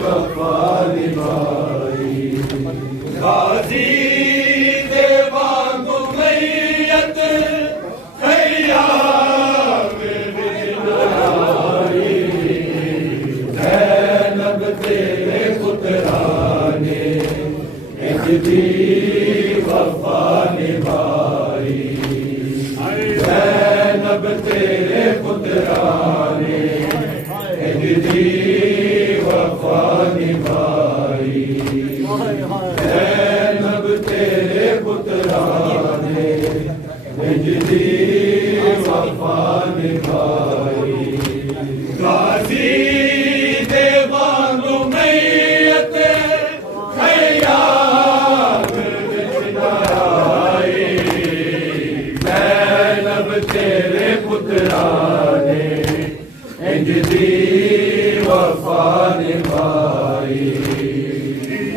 وفا نبھائی، غازی دے وانگو میت خیام وچ نہ آئی، زینب تیرے پترانے انج دی وفا نبھائی، زینب تیرے پترانے انج دی وفا نبھائی، زینب تیرے پترانے انج دی وفا نبھائی غازی دیوان میت خیام بچھائی زینب تیرے پترانے انج دی وفا نبھائی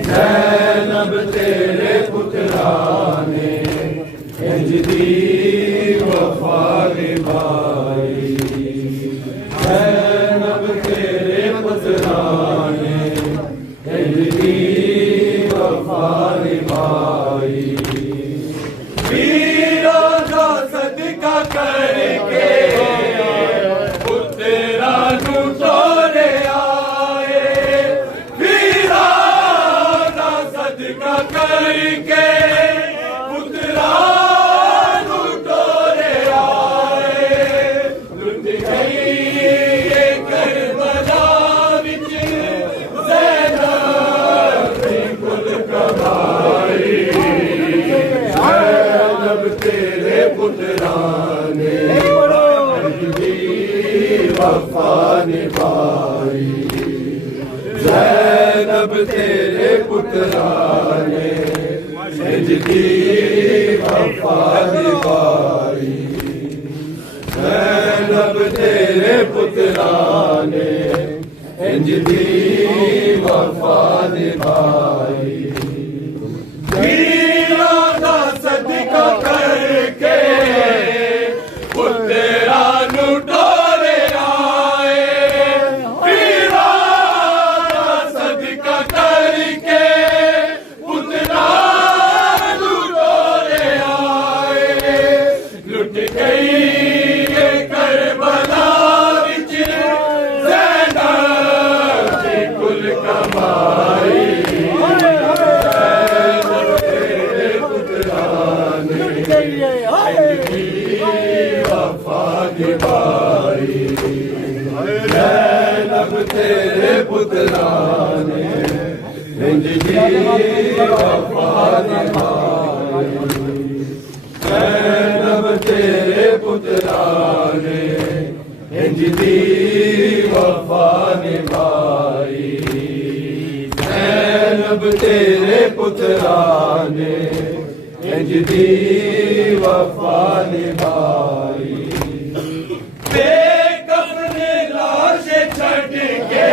زینب تیرے پترانے انج دی وفا نبھائی زینب تیرے پترانے انج دی وفا نبھائی ویروں کا صدقہ کر کے پترا لٹورے آئے ویروں کا صدقہ کر کے پترا لٹورے آئے لٹ گئی یہ کربلا وچ زینب دی کل کمائی زینب تیرے پترانے انج دی وفا نبھائی زینب تیرے پترانے انج دی وفا نبھائی زینب تیرے پترانے انج دی وفا نبھائی ویروں کا صدقہ کر کے پترا لٹورے آئے ویروں کا صدقہ کر کے پترا لٹورے آئے لٹ گئی یہ کربلا وچ زینب دی کل کمائی زینب تیرے پترانے انج دی وفا نبھائی زینب تیرے پترانے انج دی وفا نبھائی زینب تیرے پترانے انج دی وفا نبھائی بے کفن لاش چھڈ کے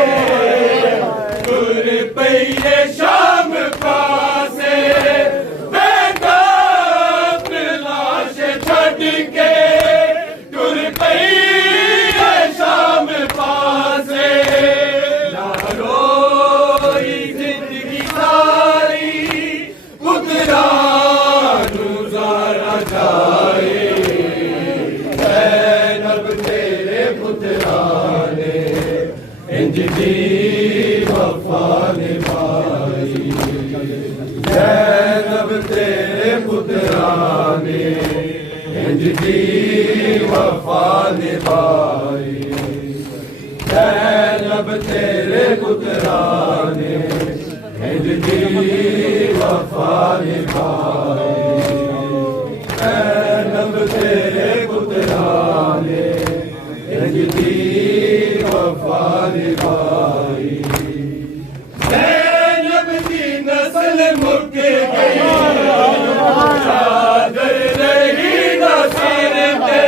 تر پئی شام پاسے بے کفن لاش چھڈ کے تر پئی شام پاسے نہ روئی زندگی ساری پترا گزارا جائے زینب تیرے پترانے انج دی وفا نبھائی زینب تیرے پترانے انج دی وفا نبھائی زینب تیرے پترانے انج دی وفا نبھائی زینب تیرے پترانے انج دی وفا نبھائی زینب کی نسل مک گئی چادر رہی نہ سر پہ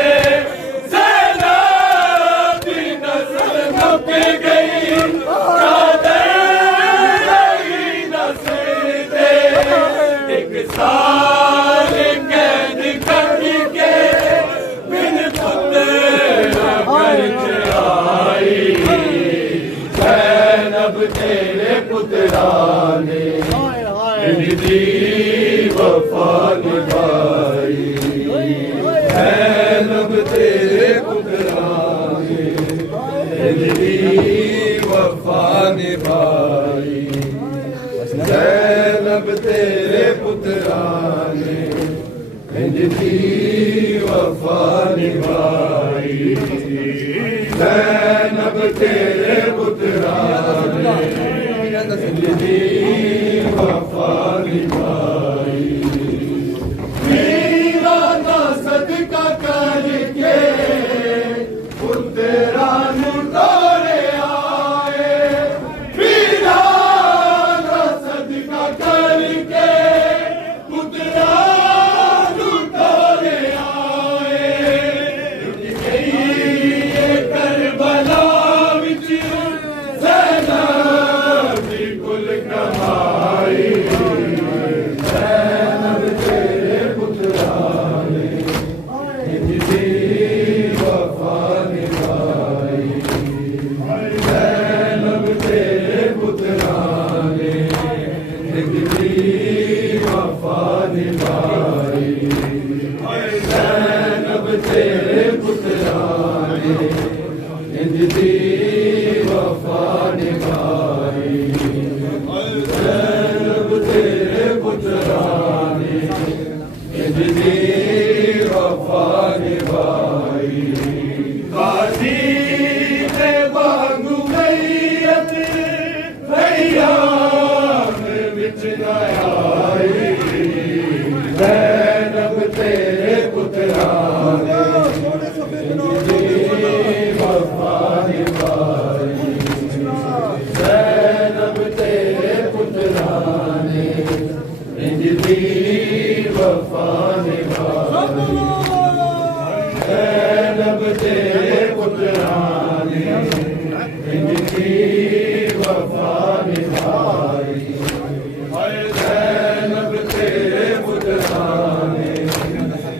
زینب کی نسل مک گئی چادر رہی نہ سر پہ ایک سال قید کر کے بن پترا گھر آئی زینب تیرے پترانے انج دی وفا نبھائی زینب تیرے پترانے انج دی وفا نبھائی زینب تیرے پترانے انج دی وفا نبھائی زینب تیرے پترانے انج دی وفا نبھائی میرا نہ صدقہ زینب تیرے پترانے انج دی وفا نبھائی زینب تیرے پترانے انج دی وفا نبھائی غازی نے بانگو میت خیام وچ نہ آئی زینب تیرے پترانے انج دی وفا نبھائی زینب تیرے پترانے انج دی وفا نبھائی زینب تیرے پترانے انج دی وفا نبھائی زینب تیرے پترانے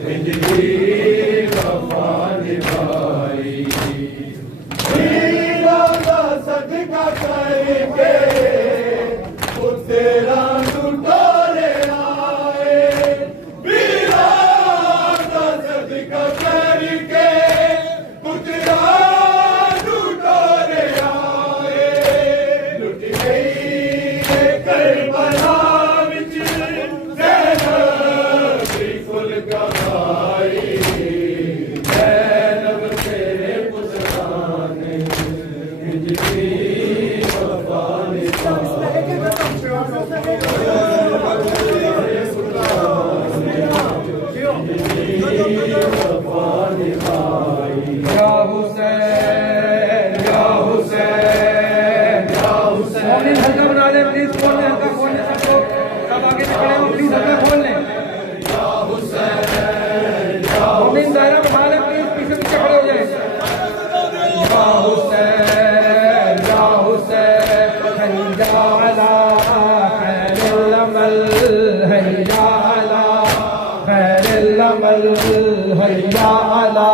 انج دی وفا نبھائی ویرا دا صدقہ کر کے پترا ٹولے آئے ویرا دا صدقہ کر کے پترا ٹولے آئے لٹ گئی کربلا وچ زینب دی کل گوائی زینب تیرے پترانے انج دی وفا نبھائی یا حسین یا حسین یا حسین مومن ہلکا بنا دیں پلیز کھول دیں ہلکا کھول دیں سب لوگ سب آگے سے کھڑے ہو پلیز ہلکا کھول دیں مومن دائرہ بنا لیں پلیز پیچھے پیچھے کھڑے ہو جائیں یا حسین یا حسین حیا علی خیر العمل حیا علی خیر العمل حیا علی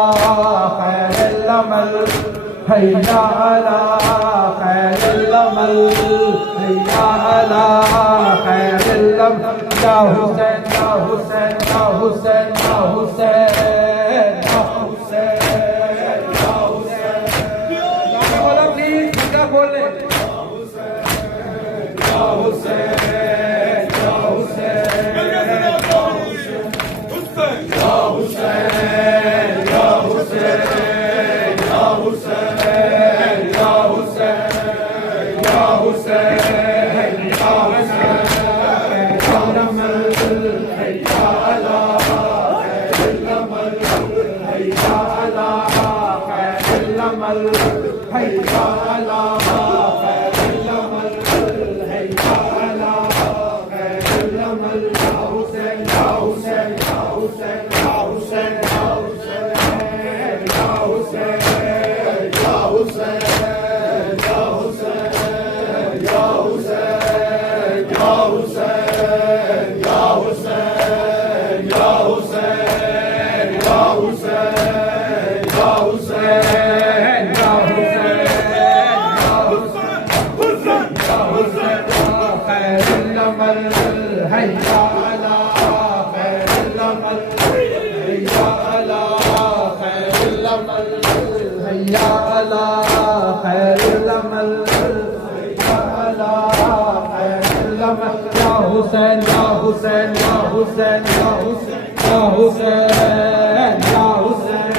خیر العمل حیا علی خیر العمل حیا علی خیر العمل یا حسین یا حسین یا حسین یا حسین یا حسین یا حسین بولا پلیز کیا بول رہے یا حسین یا حسین یا حسین یا حسین یا حسین یا حسین یا حسین یا حسین یا حسین یا حسین یا حسین یا حسین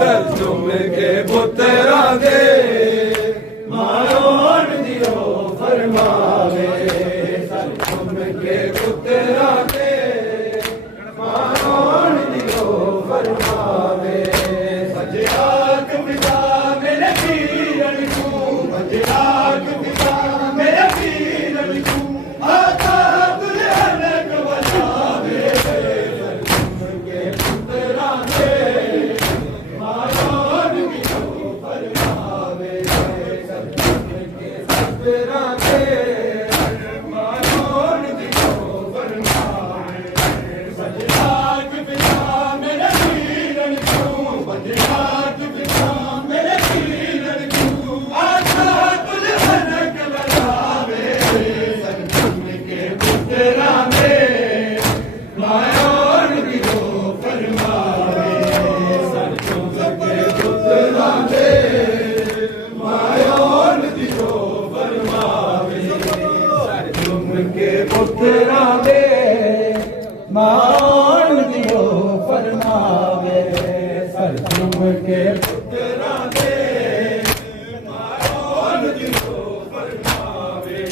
سر چوم کے پترا دے مارون دیو فرماوے سر چوم کے پترا دے مارون دیو فرماوے سجاد پتا میرے پیرن کو سجاد پتا میرے پیرن کو آقا دلہن بلاوے سر چوم کے پترا دے مارون دیو فرماوے سر چوم کے پترا دے مارون دیو فرماوے سجاد پتا میرے پیرن کو سجاد پتا میرے پیرن کو آقا دلہن بلاوے سر چوم کے پترا دے مارون دیو فرماوے سر چوم کے پترا دے مارون دیو فرماوے سر چوم کے پترا دے مان دیو فرماوے سر چوم کے پترا دے مارون دیو فرماوے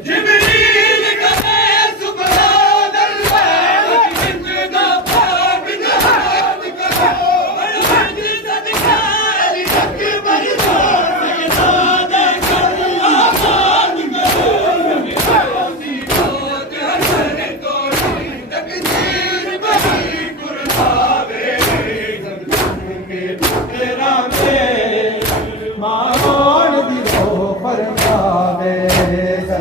جبریل کہے سبحان اللہ زندہ پاک جہاد کرو مرحمت صدقہ علی اکبر سیداد کر آباد کرو روزی بہت حسن توحید تکبیر بہی قرباوے سر چوم کے پترا دے مان دیو فرماوے سر چوم کے پترا دے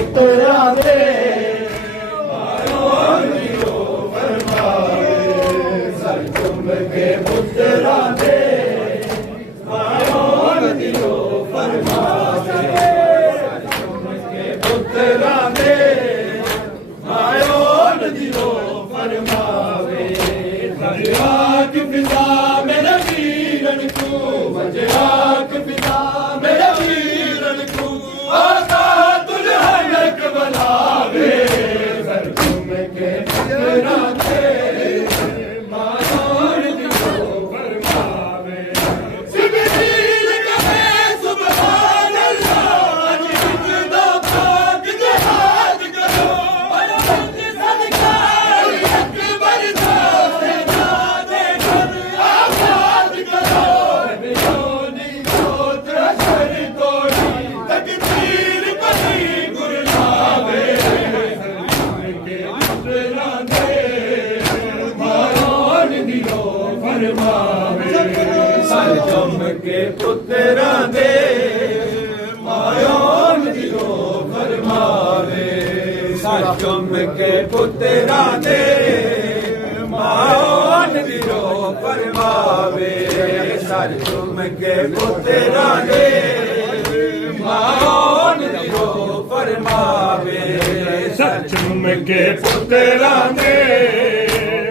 مارون دیو فرماوے سر چوم کے پترا دے مارون دیو فرماوے سر چوم کے پترا دے مارون دیو فرماوے سجاد پتا میرے پیرن کو سجاد پتا میرے پیرن کو آقا دلہن بلاوے سر چوم کے پترا دے مارون دیو فرماوے جبریل کہے سبحان اللہ زندہ پاک جہاد کرو مرحمت صدقہ علی اکبر سیداد کر آباد کرو بیونی موت حشر توحید تکبیر بہی قرباوے سر چوم کے پترا دے مارون دیو فرماوے سر چوم کے پترا دے مارون دیو فرماوے سر چوم کے پترا دے مارون دیو فرماوے سر چوم کے پترا دے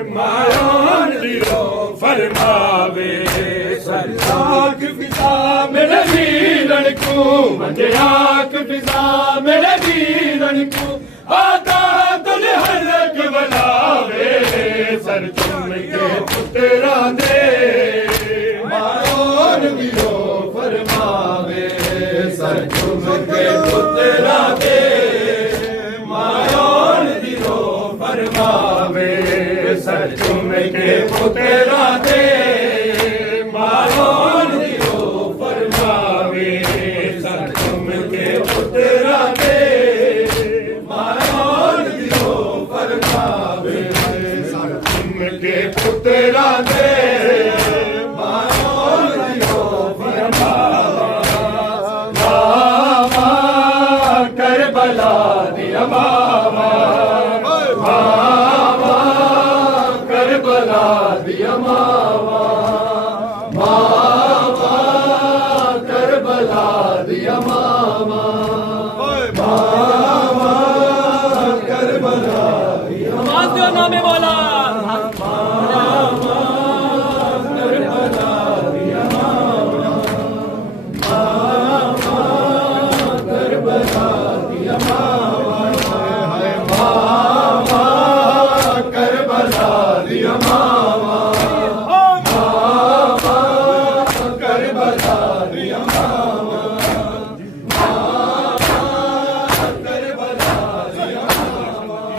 مارون دیو فرماوے سر آنکھ پتا میرے پیرن کو مجھے آنکھ پتا میرے پیرن کو آقا دلہن بلاوے سر چوم کے پترا دے مارون دیو فرماوے سر چوم کے پترا دے مارون دیو فرماوے سر چوم کے پترا دے مارون دیو فرماوے سر چوم کے پترا دے مارون دیو فرماوے سر چوم کے پترا دے مارون دیو فرماوے ماما کربلا دیا ماما ماما کربلا دیا ماما ماما کربلا دیا ماما ماما کربلا دیا نام مولا ماما کربلا دیا ماما ماما کربلا دیا ماما ماما کربلا دیا ماما ماما کربلا دیا ماما ماما کربلا دیا ماما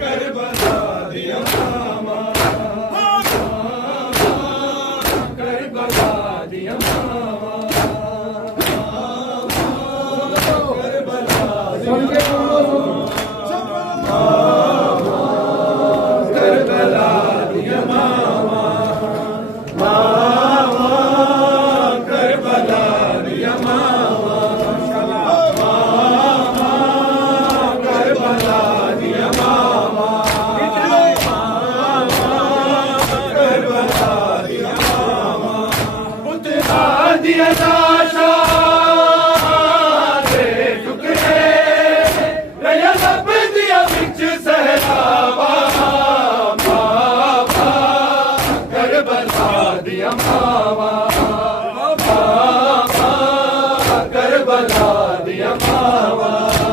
کربلا دیا ماما کربلا دیا ماما سن کے بولو کربلا دیا ماما ماما کربلا دیا ماما ماما کربلا دیا ماما کربلا دیا ماما اتنا دیا ناشا دے ٹکڑے ریا لب دیا بچ سہلاوا ماما کربلا دیا ماما ماما کربلا دیا ماما